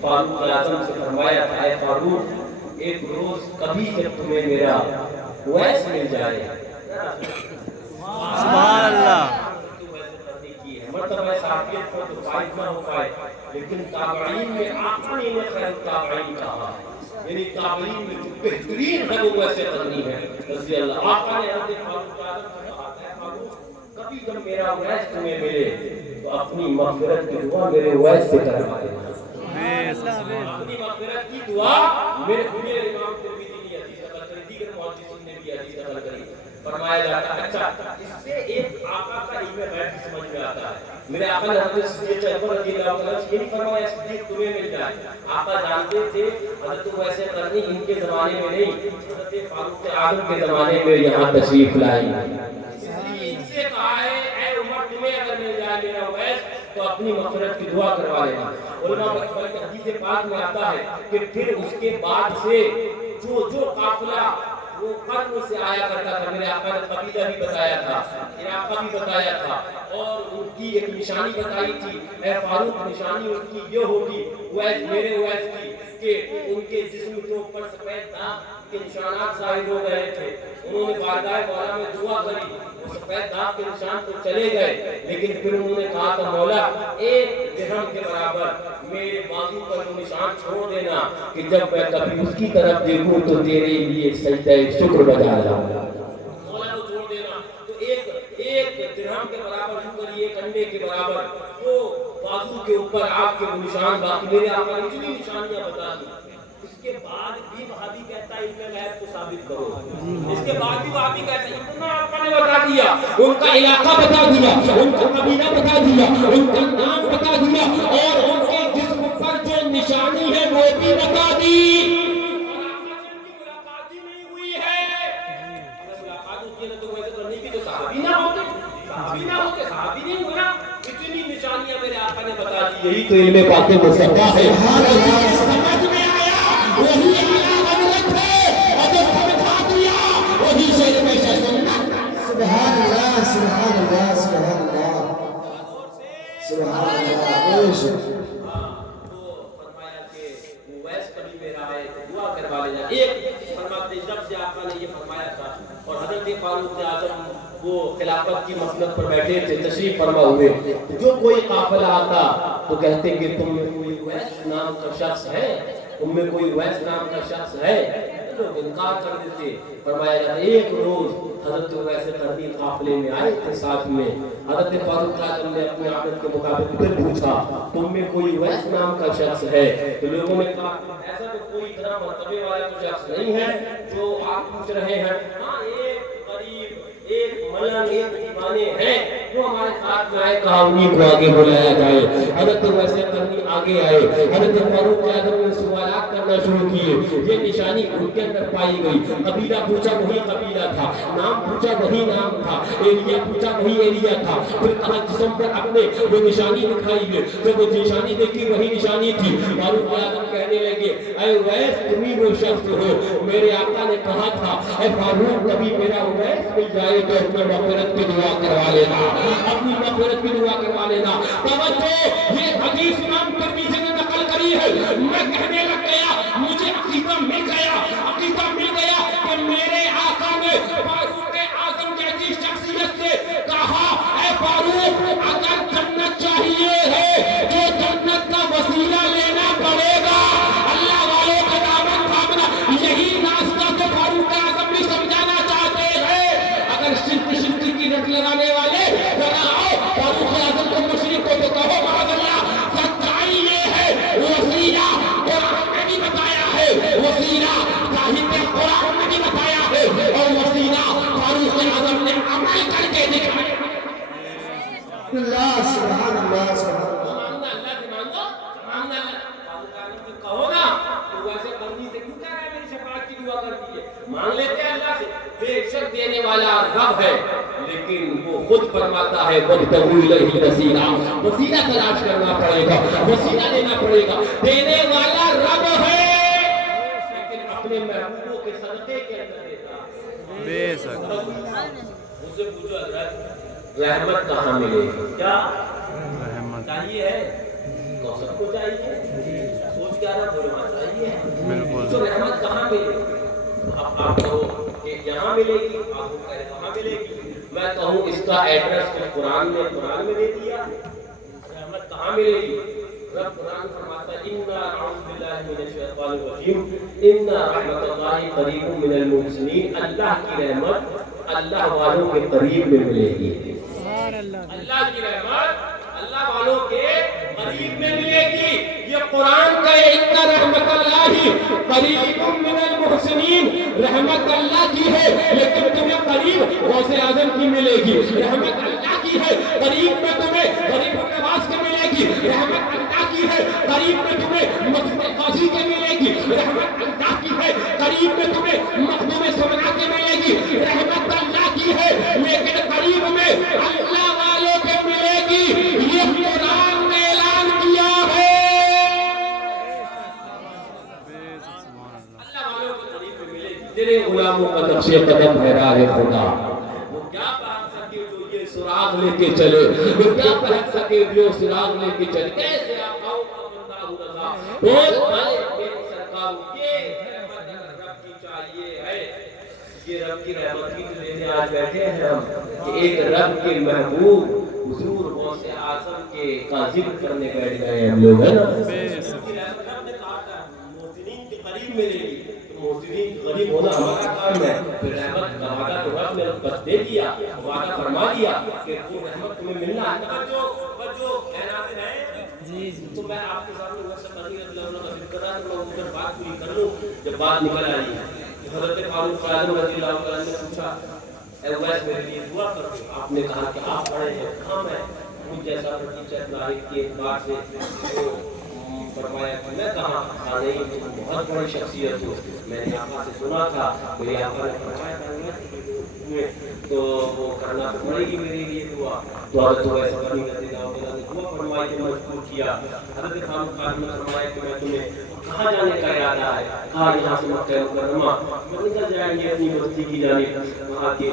فاروق اعظم سے فرمایا تھا اے فاروق ایک روز کبھی جب تمہیں میرا ویس مل جائے سبحان اللہ مرتبہ صحابیت کو تو فائد نہ ہو پائے لیکن تابعین میں آقا نے انہیں خیر تابعین کہا یعنی تابعین میں جو بہترین ہے وہ ویسے کرنی ہے رضی اللہ آقا نے حضرت فاروق اعظم سے کہا ہے فاروق کبھی جب میرا ویس تمہیں ملے تو اپنی مغفرت کی دعا میرے ویس سے کروا دینا اپنی مغفرت کی دعا میرے بھولے امام ترمذی نے حدیث نقل کری دیگر محدثین نے بھی حدیث نقل کری فرمایا جاتا ہے اچھا اس سے ایک آقا کا علم غیب کی سمجھ میں آتا ہے میرے آقا نے حضرت صدیق اکبر رضی اللہ عنہ سے یہ نہیں فرمایا صدیق تمہیں مل جائے آقا جانتے تھے حضرت ویسے کرنی ان کے زمانے میں نہیں حضرت فاروق اعظم کے زمانے میں یہاں تشریف لائی ان سے کہا ہے اے عمر تمہیں اگر مل جائے میرا ویس تو اپنی مغفرت کی دعا کروا لینا علماء بلکہ حدیث پاک میں آتا ہے کہ پھر اس کے بعد سے جو قافلہ وہ قرن سے آیا کرتا تھا میرے آقا نے قبیلہ بھی بتایا تھا علاقہ بھی بتایا تھا اور ان کی ایک نشانی بتائی تھی اے فاروق نشانی ان کی یہ ہوگی ویس میرے ویس کی کہ ان کے جسم کے اوپر سفید داغ کے نشانات ظاہر ہو گئے تھے انہوں نے بارگاہ مولا میں دعا کری سفید داغ کے نشان تو چلے گئے لیکن پھر انہوں نے کہا تھا مولا ایک درہم کے برابر میرے بازو پر وہ نشان چھوڑ دینا کہ جب میں کبھی اس کی طرف دیکھوں تو تیرے لیے سجدہ شکر بجا لاؤں مولا کو چھوڑ دینا تو ایک درہم کے برابر شکر ایک انڈے کے برابر وہ بازو کے اوپر آپ کے وہ نشان باقی میرے آقا نے اتنی نشانیاں بتا دی اس کے بعد بھی وہابی کہتا ہے علم غیب کو ثابت کرو اس کے بعد بھی وہابی کہتا ہے اتنا آقا نے بتا دیا ان کا علاقہ بتا دیا ان کا قبیلہ بتا دیا ان کا نام بتا دیا اور ان کے جسم پر جو نشانی ہے وہ بھی بتا دی اور آقا سے ان کی ملاقات ہی نہیں ہوئی ہے اگر ملاقات ہوتی ہے تو ویسے کرنی بھی تو صحابی نہ ہوتے صحابی نہیں ہونا اتنی نشانیاں میرے آقا نے بتا دی یہی تو علم پاک مصطفیٰ ہے سمجھ میں آیا وہی اعلیٰ حضرت ہے اور جو سمجھا دیا وہی شیر میں سنت سبحان اللہ سبحان اللہ سبحان اللہ سبحان اللہ تو فرمایا کہ ویس کبھی میرا ہے تو دعا کروا لینا ایک فرماتے جب سے آقا نے یہ فرمایا تھا اور حضرت فاروق اعظم وہ خلافت کی مسند پر بیٹھے تھے تشریف فرما ہوئے جو کوئی قافلہ آتا تو کہتے کہ تم میں کوئی ویس نام کا شخص ہے تم میں کوئی ویس نام کا شخص ہے لوگ انکار کر دیتے فرمایا جاتا ایک روز حضرت ویسے قرنی قافلے میں آئے تھے ساتھ میں حضرت فاروق اعظم نے اپنی عادت کے مطابق پھر پوچھا تم میں کوئی ویس نام کا شخص ہے تو لوگوں نے کہا ایسا تو کوئی اتنا مرتبے والا کوئی شخص نہیں ہے جو آپ پوچھ رہے ہیں ہاں ایک قریب ایک ملنگ ایک دیوانے ہیں وہ ہمارے ساتھ میں آئے کہا انہیں کو آگے بلایا جائے حضرت ویسے قرنی آگے آئے حضرت فاروق اعظم نے سوالات کرنا شروع کیے یہ نشانی ان کے اندر پائی گئی قبیلہ پوچھا وہی قبیلہ تھا نام پوچھا وہی نام تھا ایریا پوچھا وہی ایریا تھا پھر کہا جسم پر اپنے وہ نشانی دکھائی گئی جب وہ نشانی دیکھی وہی نشانی تھی فاروق اعظم کہنے لگے اے ویس تمہیں وہ شخص ہو میرے آقا نے کہا تھا اے فاروق کبھی میرا ویس مل جائے تو اپنے مغفرت کی دعا کروا لینا اپنی مغفرت کی دعا کروا لینا توجہ یہ حدیث امام ترمذی نے نقل کری ہے میں کہنے لگ گیا مجھے عقیدہ مل گیا کہ میرے آقا نے فاروق اعظم جیسی شخصیت سے کہا اے فاروق اگر جنت چاہیے ہے جو جنت کا وسیلہ لینا پڑے گا اللہ والوں کا دامن تھامنا یہی ناستا تو فاروق اعظم بھی سمجھانا چاہتے ہیں اگر شرک کی رٹ لگانے والے ذرا آؤ فاروق اعظم کو مشرک کو تو کہو معاذ اللہ سچائی یہ ہے وسیلہ قرآن نے بھی بتایا ہے وسیلہ صاحب قرآن نے بھی بتایا ہے اور وسیلہ فاروق اعظم نے عمل کر کے دکھایا اللہ سبحان اللہ سبحان مانگنا اللہ سے مانگنا اللہ فاروق اعظم سے کہو نا تو ویسے قرنی سے کیوں کہہ رہا ہے میری شفاعت کی دعا کرتی ہے مانگ لیتے ہیں اللہ سے بے شک دینے والا رب ہے لیکن وہ خود فرماتا ہے وَابْتَغُوا إِلَيْهِ الْوَسِيلَةَ وسیلہ تلاش کرنا پڑے گا وسیلہ لینا پڑے گا دینے والا رب ہے لیکن اپنے محبوبوں کے صدقے کے اندر دیتا ہے بے شک مجھ سے پوچھو حضرت رحمت کہاں ملے گی کیا رحمت چاہیے ہے کوثر کو چاہیے سوچ زیادہ بولنا چاہیے تو رحمت کہاں ملے گی؟ اب آپ کہو کہ یہاں ملے گی، آپ کو کہے کہاں ملے گی، میں کہوں اس کا ایڈریس قرآن میں دے دیا، رحمت کہاں ملے گی؟ رب قرآن فرماتا ہے اِنَّا اَعُوذُ بِاللَّهِ مِنَ الشَّيْطَانِ الرَّجِيمِ إِنَّ رَحْمَتَ اللَّهِ قَرِيبٌ مِنَ الْمُحْسِنِينَ، اللہ کی رحمت اللہ والوں کے قریب میں ملے گی، اللہ کی رحمت اللہ والوں کے قریب میں ملے گی۔ یہ قرآن کا اِنَّ رحمت اللہ قریب من المحسنین، رحمت اللہ کی ہے لیکن تمہیں قریب غوث اعظم کی ملے گی، رحمت اللہ کی ہے قریب میں تمہیں غریب نواز کی ملے گی، رحمت اللہ کی ہے قریب میں تمہیں مقبول قاضی کی ملے گی، رحمت اللہ کی ہے قریب میں تمہیں مخدوم سمنا کی ملے گی، رحمت اللہ کی ہے لیکن قریب میں اللہ والوں کے ملے گی، یہ قرآن نے اعلان کیا ہے۔ اللہ والوں کے قریب میں ملے گی، تیرے غلاموں کا نقش قدم ہے راہ خدا، وہ کیا پہن سکے جو یہ سراغ لے کے چلے، وہ کیا پہن سکے جو سراغ لے کے چلے، کیسے آقاؤں کا بندہ ہو رضا روز مالک میری سرکار، یہ رحمت رب کی چاہیے ہے، یہ رب کی رحمت کی جو لینے آج بیٹھے ہیں ہم، کہ ایک رب کے محبوب حضور غوث اعظم کا ذکر کرنے بیٹھ گئے ہم لوگ، ہے نا؟ رب نے کہا تھا محسنین کے قریب ملے گی، تو محسنین کے قریب ہونا ہمارا کام ہے، پھر رحمت کا وعدہ تو رب نے بس دے دیا، وعدہ فرما دیا کہ وہ رحمت تمہیں ملنا ہے۔ جو اعلان ہے تو میں آپ کے سامنے وہ سب رضی اللہ عنہ کا ذکر کرا تو میں ادھر بات پوری کر لوں۔ جب بات نکل آئی حضرت فاروق اعظم رضی اللہ عنہ نے پوچھا اے اویس میرے لیے دعا کرو، آپ نے کہا کہ آپ پڑھے ہیں کہاں میں مجھ جیسا ٹیچر لاحق کے اعتبار سے تو فرمایا کہ میں کہاں تھا، نہیں تم بہت بڑی شخصیت ہو، میں نے آقا سے سنا تھا، میرے آقا نے فرمایا تو وہ کرنا تو پڑے گی میرے لیے دعا، تو حضرت اویس کرنی رضی اللہ عنہ نے دعا فرمائی تو مجبور کیا۔ حضرت فاروق اعظم نے فرمایا کہ میں تمہیں کہاں جانے کا ارادہ ہے؟ کہا یہاں سے مکہ مکرمہ نکل جائیں گے اپنی بستی کی جانب، وہاں کے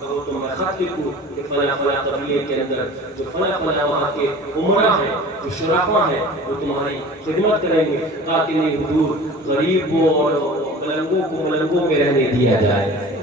کہو تو میں خط لکھوں کہ فلاں فلاں قبیلے کے اندر جو فلاں فلاں وہاں کے عمرہ ہیں، جو شرفاء ہیں، وہ تمہاری خدمت کریں گے، کہا کہ نہیں حضور غریبوں اور ملنگوں کو ملنگوں میں رہنے دیا جائے،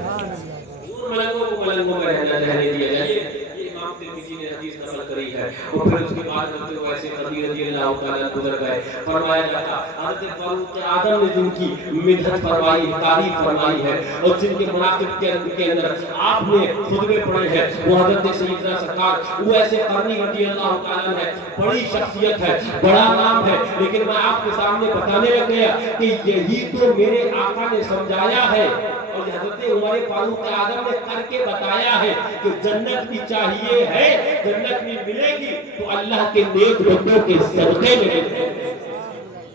ملنگوں کو ملنگوں میں رہنے دیا جائے۔ یہ امام ترمذی نے حدیث نقل کری ہے۔ اور پھر اس کے بعد ہوتے ہوئے ایسے قدیر رضی اللہ تعالیٰ گزر گئے، فرمایا جاتا حضرت فاروق اعظم نے جن کی مدحت فرمائی، تعریف فرمائی ہے اور جن کے مناقب کے اندر آپ نے خطبے پڑھے ہیں، وہ حضرت سیدنا سرکار وہ ایسے قرنی رضی اللہ تعالیٰ ہے، بڑی شخصیت ہے، بڑا نام ہے، لیکن میں آپ کے سامنے بتانے لگ گیا کہ یہی تو میرے آقا نے سمجھایا ہے اور حضرت عمر فاروق اعظم نے کر کے بتایا ہے کہ جنت بھی چاہیے ہے، جنت بھی ملے گی تو اللہ کے نیک بندوں کے صدقے میں ملے گی،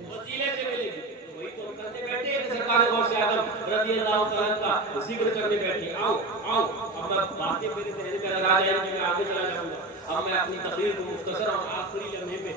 وسیلے سے ملے گی۔ وہی تو ہم کرنے بیٹھے ہیں، سرکار غوث اعظم رضی اللہ تعالیٰ کا ذکر کرنے بیٹھے۔ آؤ آؤ اب باتیں میرے ذہن میں اگر آ جائیں گے میں آگے چلا جاؤں گا۔ اب میں اپنی تقریر کو مختصر اور آخری لمحے میں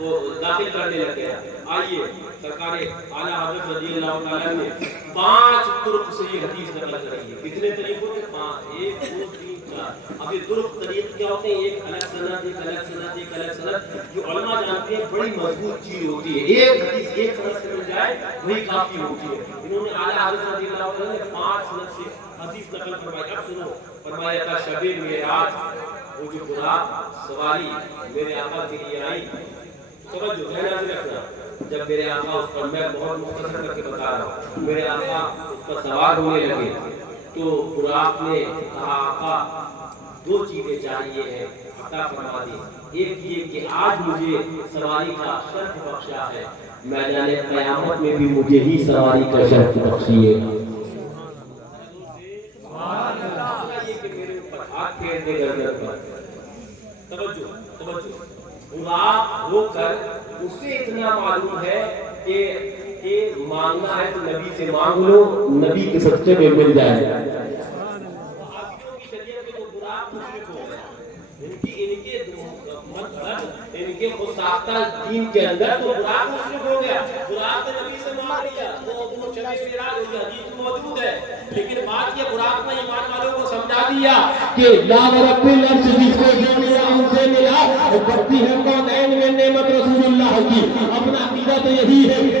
وہ داخل کرنے لگے ہیں۔ آئیے سرکار اعلیٰ حضرت رضی اللہ تعالیٰ نے 5 طرق سے یہ حدیث نقل کری ہے۔ کتنے طریقوں سے؟ 5، 1 2 3 4۔ اب یہ طرق طریق کیا ہوتے ہیں؟ ایک الگ سند، ایک الگ سند، ایک الگ سند، جو علماء جانتے ہیں بڑی مضبوط چیز ہوتی ہے۔ ایک حدیث ایک سند سے مل جائے وہی کافی ہوتی ہے۔ انہوں نے اعلیٰ حضرت رضی اللہ تعالیٰ نے 5 سند سے حدیث نقل فرمائی۔ اب سنو، فرمایا تھا شب معراج وہ جو براق سواری میرے آقا کے لیے آئی، توجہ ذہن میں رکھنا، جب میرے آقا اس پر، میں بہت مختصر کر کے بتا رہا ہوں، میرے آقا اس پر سوار ہونے لگے تو براق نے کہا آقا 2 چیزیں چاہیے ہیں، عطا فرما دی۔ ایک یہ کہ آج مجھے سواری کا شرف بخشا ہے، میدان قیامت میں بھی مجھے ہی سواری کا شرف بخشیے گا۔ ہاتھ پھیر دے گردن پر، توجہ توجہ، براق ہو کر اسے اتنا معلوم ہے کہ مانگنا ہے تو نبی سے مانگ لو، نبی کے صدقے میں مل جائے گا۔ صحابیوں کی شریعت میں تو براق مشرک ہو گئے، ان کے خود ساختہ دین کے اندر تو براق مشرک ہو گیا، براق نے نبی سے مانگ لیا، وہ شب معراج کی حدیث موجود ہے، لیکن بات یہ براق نے ایمان والوں کو سمجھا دیا کہ لا رب العرش جس کو جو ملا ان سے ملا، اور بڑھتی ہے کونین میں نعمت رسول اللہ کی۔ اپنا عقیدہ تو یہی ہے کہ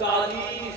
40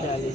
40।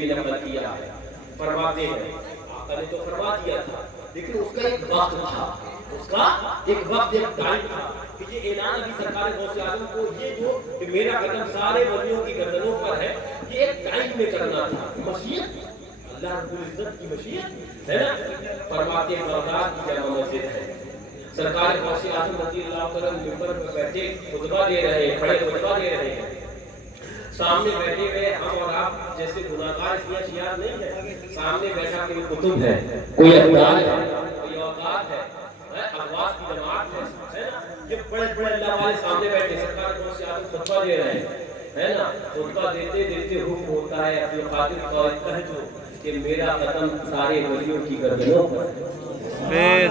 بھی نقل کیا ہے، فرماتے ہیں آقا نے تو فرما دیا تھا، لیکن اس کا ایک وقت تھا، اس کا ایک وقت ایک ٹائم تھا کہ یہ اعلان ابھی سرکار غوث اعظم کو یہ جو کہ میرا قدم سارے ولیوں کی گردنوں پر ہے، یہ ایک ٹائم میں کرنا تھا۔ مشیت اللہ رب العزت کی مشیت ہے نا، فرماتے ہیں بغداد کی جامع مسجد ہے، سرکار غوث اعظم رضی اللہ عنہ منبر پر بیٹھے خطبہ دے رہے ہیں، کھڑے خطبہ دے رہے ہیں، سامنے بیٹھے ہوئے ہم اور آپ جیسے گناہگار اشیاء شیار نہیں ہے، سامنے بیٹھا کوئی کتب ہے، کوئی اخبار ہے، کوئی اوقات ہے، اخبار کی جماعت ہے نا، یہ بڑے بڑے اللہ والے سامنے بیٹھے، سرکار غوث اعظم خطبہ دے رہے ہیں ہے نا، خطبہ دیتے دیتے حکم ہوتا ہے اپنے خاطر قائد کہہ کہ میرا قدم سارے ولیوں کی گردنوں پر ہے۔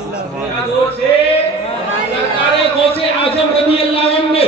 دور سے سرکار غوث اعظم رضی اللہ عنہ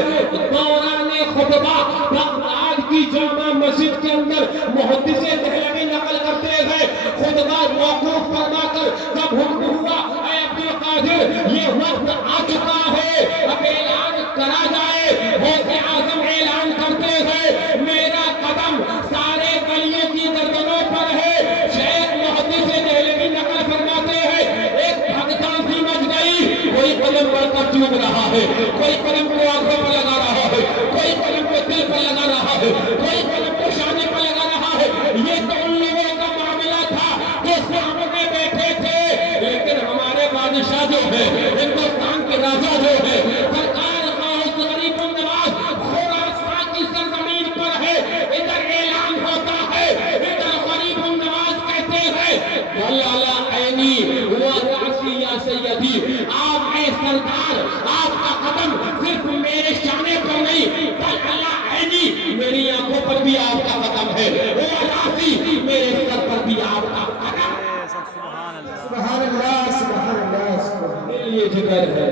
دوران خطبہ بغداد کی جامع مسجد کے اندر محدث دہلوی نقل کرتے ہیں، خطبہ موقوف فرما کر جب حکم ہوا اے عبد القادر یہ وقت آ چکا ہے، اب اعلان کرا جائے، غوث اعظم اعلان کرتے ہیں میرا قدم سارے ولیوں کی گردنوں پر ہے۔ شیخ محدث دہلوی نقل فرماتے ہیں ایک بھگدڑ سی مچ گئی، کوئی قلم پڑھ کر چوم رہا ہے، کوئی قلم کو آنکھوں پر لگا رہا ہے، کوئی قلم کو دل پر لگا رہا ہے، کوئی قلم کو شانے پر لگا رہا ہے۔ یہ تو ان لوگوں کا معاملہ تھا جو سامنے بیٹھے تھے، لیکن ہمارے بادشاہ جو ہے، ہندوستان کے راجا جو ہے، سرکار غوث غریب النواز خراسان کی سرزمین پر ہے، ادھر اعلان ہوتا ہے، ادھر غریب النواز کہتے ہیں وَلَلَا عَيْنِي وَرَأْسِي يَا سَيَّدِي، آپ اے سردار آپ کا قدم صرف میرے شانے پر نہیں بل اللہ عینی میری آنکھوں پر بھی آپ کا قدم ہے، وَرَأْسِي میرے سر پر بھی آپ کا قدم ہے۔ سبحان اللہ سبحان اللہ سبحان اللہ سبحان اللہ۔ یہ جگر ہے،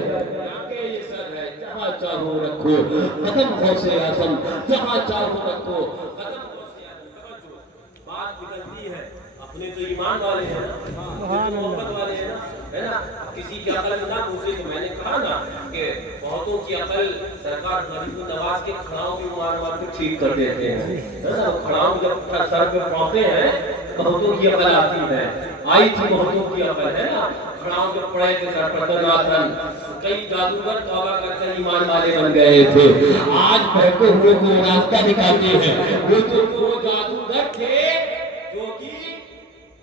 یہ سر ہے، جہاں چاہو رکھو قدم غوث اعظم، جہاں چاہو رکھو قدم غوث اعظم۔ توجہ، بات نکلتی ہے اپنے تو ایمان والے ہیں نا، محبت والے ہیں نا، ہے نا، کسی کی عقل نہ پوچھے تو میں نے کہا نا کہ بہتوں کی عقل سرکار غریب النواز کے کھڑاؤں کی مار مار کے ٹھیک کر دیتے ہیں، ہے نا، کھڑاؤں جب سر پہ پہنچتے ہیں بہتوں کی عقل آتی ہے، آئی تھی بہتوں کی عقل، ہے نا، کھڑاؤں جب پڑے تھے سر پر دناتن، کئی جادوگر توبہ کر کر ایمان والے بن گئے تھے، آج بہتے ہوئے کو راستہ دکھاتے ہیں، وہ جادوگر تھے جو کہ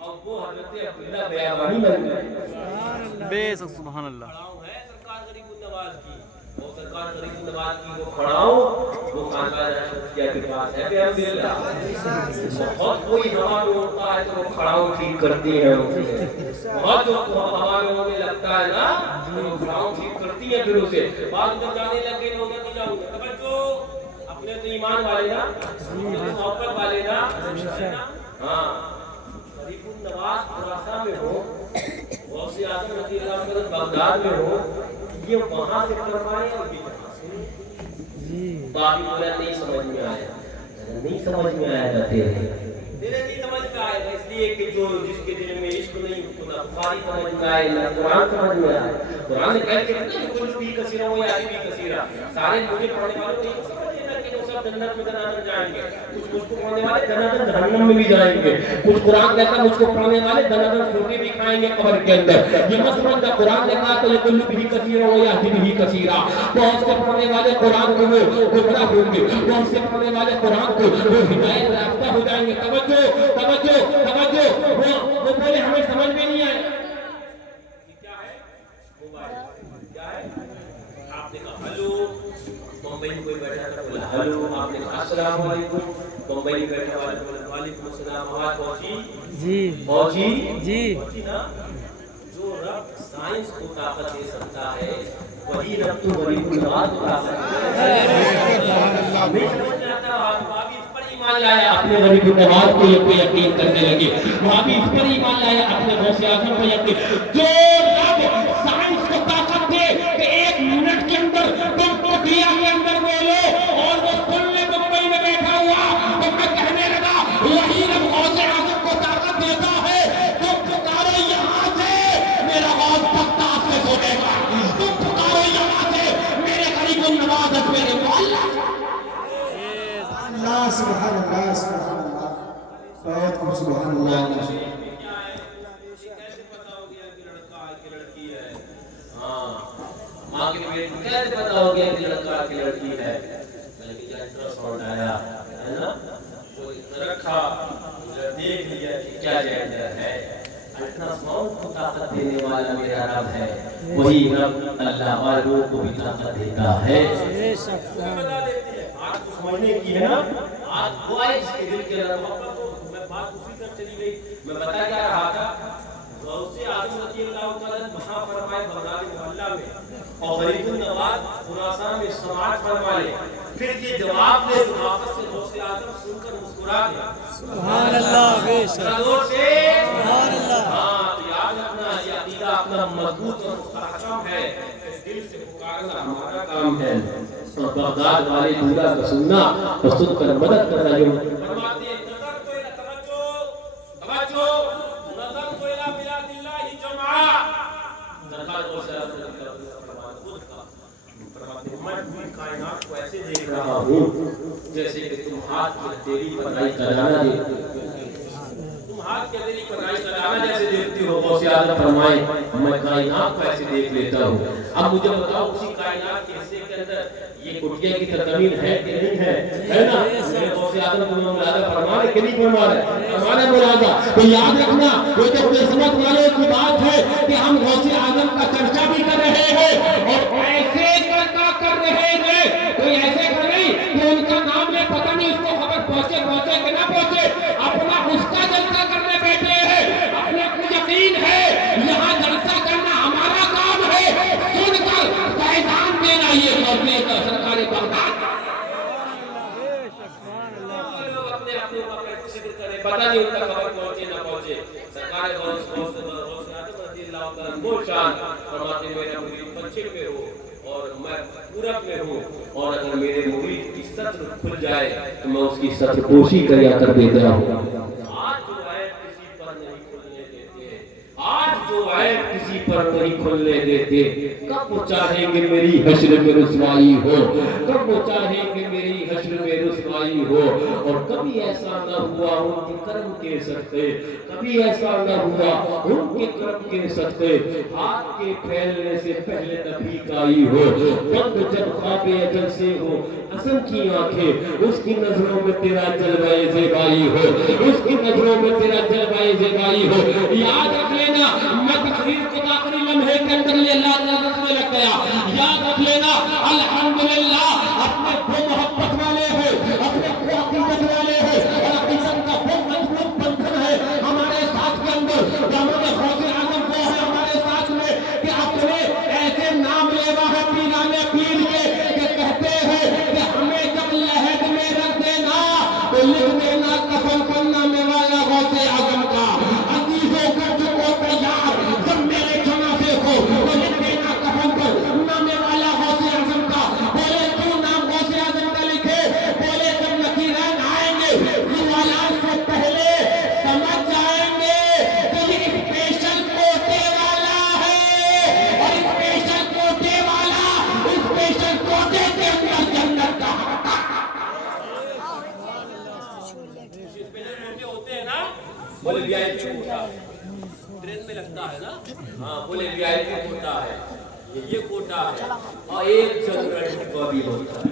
اب وہ حضرت عبداللہ بیابانی بن گئے۔ بے شک سبحان اللہ۔ کھڑاؤں ہے سرکار غریب النواز کی، وہ سرکار غریب النواز کی وہ کھڑاؤں وہ خانقاہ رشیدیہ کے پاس ہے بحمداللہ، بہت کوئی ہوا میں ہوتا ہے تو وہ کھڑاؤں ٹھیک کرتی ہیں، بہت جو ہوا میں ہونے لگتا ہے نا وہ کھڑاؤں ٹھیک کرتی ہیں، پھر اسے بعد جب جانے لگے تو ادھر نہیں جاؤں گا، توجہ، اپنے تو ایمان والے نا، اپنے تو محبت والے نا، ہاں غریب النواز خراسان میں ہو، غوث اعظم رضی اللہ عنہ بغداد میں ہو، یہ وہاں سے فرمائے اور یہ یہاں سے باقی بولا نہیں سمجھ میں آیا، نہیں سمجھ میں آیا جاتے ہیں، نہیں سمجھ میں آئے گا، اس لیے کہ جو جس کے دل میں عشق نہیں خدا بخاری سمجھ میں آئے نہ قرآن سمجھ میں آئے، قرآن نے کہتے ہیں نا کل بھی کثیرہ ہو یا بھی کثیرہ، سارے مجھے پڑھنے والوں کو یہ سمجھ لینا کہ وہ سب جنت میں دناتن جائیں گے، کچھ کو پڑھنے والے دناتن جہنم میں بھی جائیں گے، کچھ قرآن کہتا ہے مجھ کو پڑھنے والے دناتن سوٹے بھی کھائیں گے قبر کے اندر، یہ مت سمجھ جا قرآن نے کہا تو یہ کل بھی کثیرہ ہو یا بھی کثیرہ، بہت سے پڑھنے والے قرآن کو وہ گمراہ ہوں گے، بہت سے پڑھنے والے قرآن کو وہ ہدایت یافتہ ہو جائیں گے، توجہ توجہ توجہ، وہ بولے ہمیں سمجھ میں نہیں آئے کیا ہے موبائل کیا ہے، آپ نے کہا ہلو، بمبئی میں کوئی بیٹھا تھا بولا ہلو، آپ نے کہا السلام علیکم، بمبئی میں بیٹھا والا بولا وعلیکم السلام، آواز پہنچی جی پہنچی جی پہنچی نا، جو رب سائنس کو طاقت دے سکتا ہے وہی رب تو غریب النواز کو طاقت دے سکتا ہے، ہمیں سمجھ میں آتا ہے وہاں بھی اس پر ایمان لایا اپنے غریب النواز کو یقین کرنے لگے، وہاں بھی اس پر ایمان لایا اپنے غوث اعظم کو یقین، جو رب سائنس کو طاقت دے کہ ایک منٹ کے اندر تم کو دیا کے اندر بولو اور وہ سننے بمبئی میں بیٹھا ہوا تو میں کہنے لگا وہی رب غوث اعظم کو طاقت دیتا ہے، تم پکارو یہاں سے میرا غوث پکتا سے سنے گا، تم پکارو یہاں سے میرے غریب النواز میرے مولا۔ اللہ سبحان اللہ سبحان اللہ، بہت خوبصورت۔ اندر ہے. الٹراساؤنڈ کو طاقت دینے والا میرا رب ہے, وہی رب اللہ والوں کو بھی طاقت دیتا ہے. بتا دیتے ہیں آج تو سمجھنے کی ہے نا, آج وہ آئے جس کے دل کے اندر محبت ہو. میں بات اسی طرف چلی گئی. میں بتا کیا رہا تھا, غوث اعظم رضی اللہ تعالیٰ وہاں فرمائے بغداد محلہ میں, اور غریب النواز خراسان میں سماعت فرمائے. پھر یہ جواب دے جو واپس سے غوث اعظم سن کر مسکرا دے. سبحان اللہ, بے شک زور سے سبحان اللہ. ہاں, تو یاد رکھنا یہ عقیدہ اپنا مضبوط اور مستحکم ہے. دل سے پکارنا ہمارا کام ہے, اور بغداد والے دورہ کا سننا اور سن کر مدد کرنا. جو فرماتے ہیں نظر تو الى توجہ نظر تو الى بلاد اللہ جمعہ. درکار غوث اعظم میں پوری کائنات کو ایسے دیکھ رہا ہوں جیسے کہ تم ہاتھ کی ہتھیلی پر رائی چلانا دیکھتے ہو. تم ہاتھ کی ہتھیلی پر رائی چلانا جیسے دیکھتے ہو. غوث اعظم فرمائے میں کائنات کو ایسے دیکھ لیتا ہوں. اب مجھے بتاؤ اسی کائنات کے حصے کے اندر یہ کٹیا کی ترکمین ہے کہ نہیں ہے نا. غوث اعظم کو ملاحظہ فرما رہے کہ نہیں فرما رہے, ہمارا ملاحظہ. تو یاد رکھنا یہ تو قسمت والے کی بات ہے کہ ہم غوث اعظم کا چرچا بھی کر رہے ہیں اور ایسے کر رہے ہیں. کوئی ایسے کر نہیں کہ ان کا نام لے, پتہ نہیں اس کو خبر پہنچے کہ نہ پہنچے, اپنا اس کا جلسہ کرنے بیٹھے ہیں. اپنے کو یقین ہے یہاں جلسہ کرنا ہمارا کام ہے. سن کر فیضان دینا یہ کرنے کا سرکار بغداد. لوگ اپنے اپنے اوپر فکر کریں, پتہ نہیں ان کا خبر پہنچے نہ پہنچے. سرکار غوث اعظم رضی اللہ تعالیٰ عنہ شان فرماتے ہیں میرا مرید پچھے پہ ہو اور میں پورب میں ہوں, اور اگر میرے مرید کی سطر کھل جائے تو میں اس کی سطر پوشی کر دیتا ہوں. آج جو ہے کسی پر نہیں کھلنے دیتے, آج جو ہے کسی پر نہیں کھلنے دیتے. کب وہ چاہیں گے میری حشر میں رسوائی ہو, کب وہ چاہیں گے میری حشر میں رسوائی ہو. اور کبھی ایسا نہ ہوا ان کے کرم کے صدقے, کبھی ایسا نہ ہوا ان کے کرم کے صدقے ہاتھ کے پھیلنے سے پہلے نبی کا آئی ہو. بند جب خواب اجل سے ہو حسن کی آنکھیں, اس کی نظروں میں تیرا جلوہ زیبائی ہو, اس کی نظروں میں تیرا جلوہ زیبائی ہو. یاد رکھ لینا میں تقریر کو آخری لمحے کے اندر یہ یاد رکھنے لگ گیا. یاد رکھ لینا الحمدللہ اپنے کو محبت والے ہیں, اپنے کو عقیدت والے ہیں, اور عقیدت کا وہ مضبوط بندھن ہے ہمارے ساتھ کے اندر. دامن غوث اعظم وہ ہے ہمارے ساتھ میں کہ اپنے ایسے نام لیوا ہے پیرانے پیر کے کہ کہتے ہیں کہ ہمیں جب لحد میں رکھ دینا تو لکھ دینا کفن پر نامے والا غوث اعظم کا. عزیزوں کا جو کو تیار جب میرے جنازے کو تو لکھ دینا کفن پر نامے والا غوث اعظم کا. بولے کیوں نام غوث اعظم کا لکھے, بولے جب نقیرین آئیں گے روایات سے پہلے سمجھ جائیں گے کہ یہ اسپیشل کوٹے والا ہے, اور اسپیشل کوٹے والا اسپیشل کوٹے کے اندر جنت کا حق. ہوتے ہیں نا بولے وی آئی پی کوٹا ٹرین میں لگتا ہے نا, ہاں بولے وی آئی پی کوٹا ہے, یہ کوٹا ہے. اور ایک جنرل ڈبہ بھی ہوتا ہے,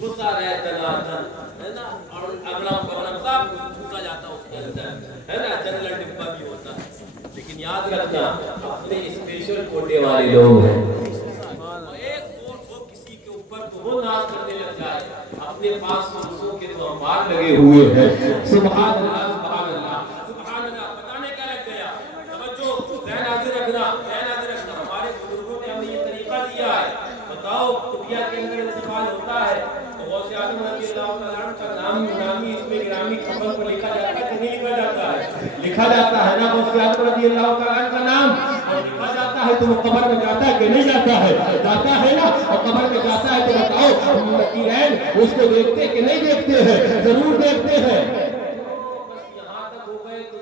گھسا رہتا ہے نا, اور اگلا پرنم سب گھسا جاتا اس کے اندر ہے نا, جنرل ڈبہ بھی ہوتا ہے. لیکن یاد رکھنا اپنے اسپیشل کوٹے والے لوگ ہیں. ایک فورس ہو کسی کے اوپر تو وہ ناز کرنے لگ جائے, اپنے پاس فورسوں کے تو انبار لگے ہوئے ہیں. سبحان اللہ سبحان اللہ سبحان اللہ. بتانے کیا لگ گیا, توجہ ذہن حاضر رکھنا, ذہن حاضر رکھنا. ہمارے بزرگوں نے ہمیں یہ طریقہ دیا ہے. بتاؤ کٹیا کے اندر انتقال ہوتا ہے تو غوث اعظم رضی اللہ تعالیٰ عنہ کا نام نامی اس میں گرامی کفن پر لکھا جاتا ہے کہ نہیں لکھا جاتا ہے, لکھا جاتا ہے نا غوث اعظم رضی اللہ تعالیٰ عنہ کا نام, اور لکھا جاتا ہے تو وہ قبر میں جاتا ہے کہ نہیں جاتا ہے, جاتا ہے نا. اور قبر میں جاتا ہے تو بتاؤ نقیرین اس کو دیکھتے کہ نہیں دیکھتے ہیں, ضرور دیکھتے ہیں. یہاں تک ہو گئے تو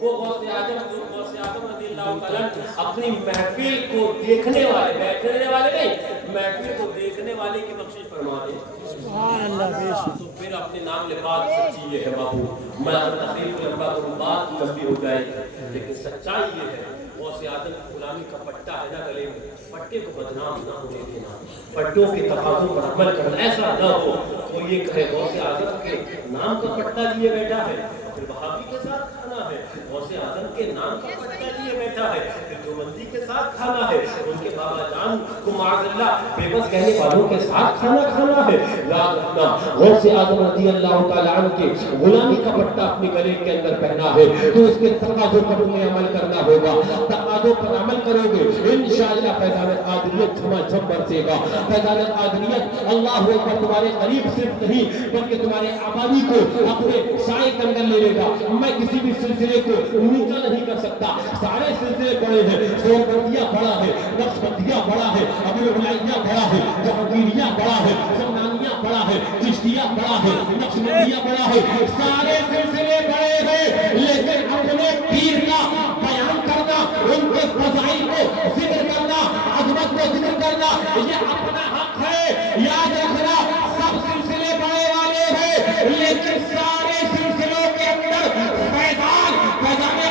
وہ غوث اعظم رضی اللہ تعالیٰ اپنی محفل کو دیکھنے والے, بیٹھنے والے نہیں, محفل کو دیکھنے والے کی بخشش فرما دے. سبحان اللہ, بے شک. تو پھر اپنے نام لے بات سچی یہ ہے بابو. میں تقریر کو لمبا کروں, بات لمبی ہو جائے گی, لیکن سچائی یہ ہے غوث اعظم غلامی کا پٹا ہے نا گلے میں, پٹے کو بدنام نہ ہونے دینا, پٹوں کے تقاضوں پر عمل کرنا. ایسا نہ ہو تو یہ کہے غوث اعظم کے نام کا پٹا لیے بیٹھا ہے, پھر وہابی کے ساتھ کھانا ہے. غوث اعظم کے نام کا پٹا لیے بیٹھا ہے، پھر دیوبندی کے ساتھ کھانا ہے، ان کے بابا جان کو معاذ اللہ بے بس کہنے والوں کے ساتھ کھانا ہے. یاد رکھنا غوث اعظم رضی اللہ تعالیٰ عنہ کے غلامی کا پٹا اپنے گلے کے اندر پہنا ہے تو اس کے تقاضوں پر تمہیں عمل کرنا ہوگا. تقاضوں پر عمل کرو گے انشاءاللہ فیضان قادریت جھما جھم برسے گا. فیضان قادریت اللہ اکبر تمہارے قریب صرف نہیں بلکہ تمہارے آبادی کو اپنے سائے کے اندر لے لے گا. میں کسی بھی سلسلے کو نیچا نہیں کر سکتا، سارے سلسلے بڑے ہیں. سوربندیہ بڑا ہے، نقشبندیہ بڑا ہے، ابوالعلیہ بڑا ہے، جہانگیریہ بڑا ہے، سمنانیہ بڑا ہے، چشتیہ بڑا ہے، نقشبندیہ بڑا ہے. سارے سلسلے بڑے ہیں لیکن اپنے پیر کا بیان کرنا، ان کے فضائل کو ذکر کرنا، عظمت کو ذکر کرنا یہ اپنا حق ہے. یاد رکھنا سب سلسلے بڑے والے ہیں لیکن سارے سلسلوں کے اندر فیضان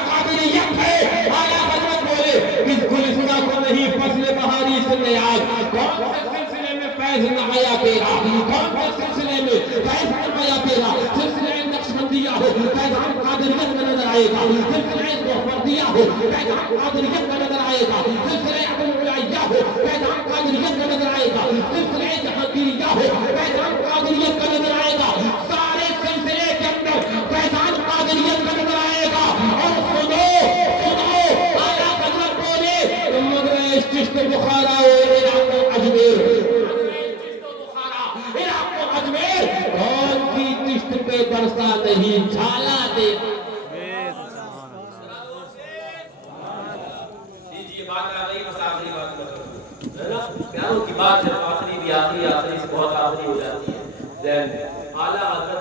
قادریت ہے. اعلیٰ حضرت بولے کس گلشنہ کو نہیں فصل بہاری سے نیاز. کون سے سلسلے میں فیض نہایا تیرا، کون سے سلسلے میں فیض نہایا تیرا. سلسلہ نقشبندیہ ہو فیضان قادریت کا نظر آئے گا، سلسلہ زہربردیہ ہو فیضان قادریت کا نظر آئے گا، سلسلہ ابوالعلیہ ہو فیضان قادریت کا نظر آئے گا، سلسلہ جہانگیریہ ہو فیضان قادریت کا نظر آئے گا. سارے سلسلے کے اندر فیضان قادریت کا نظر آئے گا. اور سنو اعلیٰ حضرت بولے مدرس چشت بخارا عراق و اجمیر، چشت و بخارا عراق و اجمیر کون سی چشت پہ برسا نہیں جھالا دے. یہ بات آ گئی، بس آخری بات ہے نا، پیاروں کی بات ہے، آخری بھی آخری سے بہت آخری ہو جاتی ہے. اعلیٰ حضرت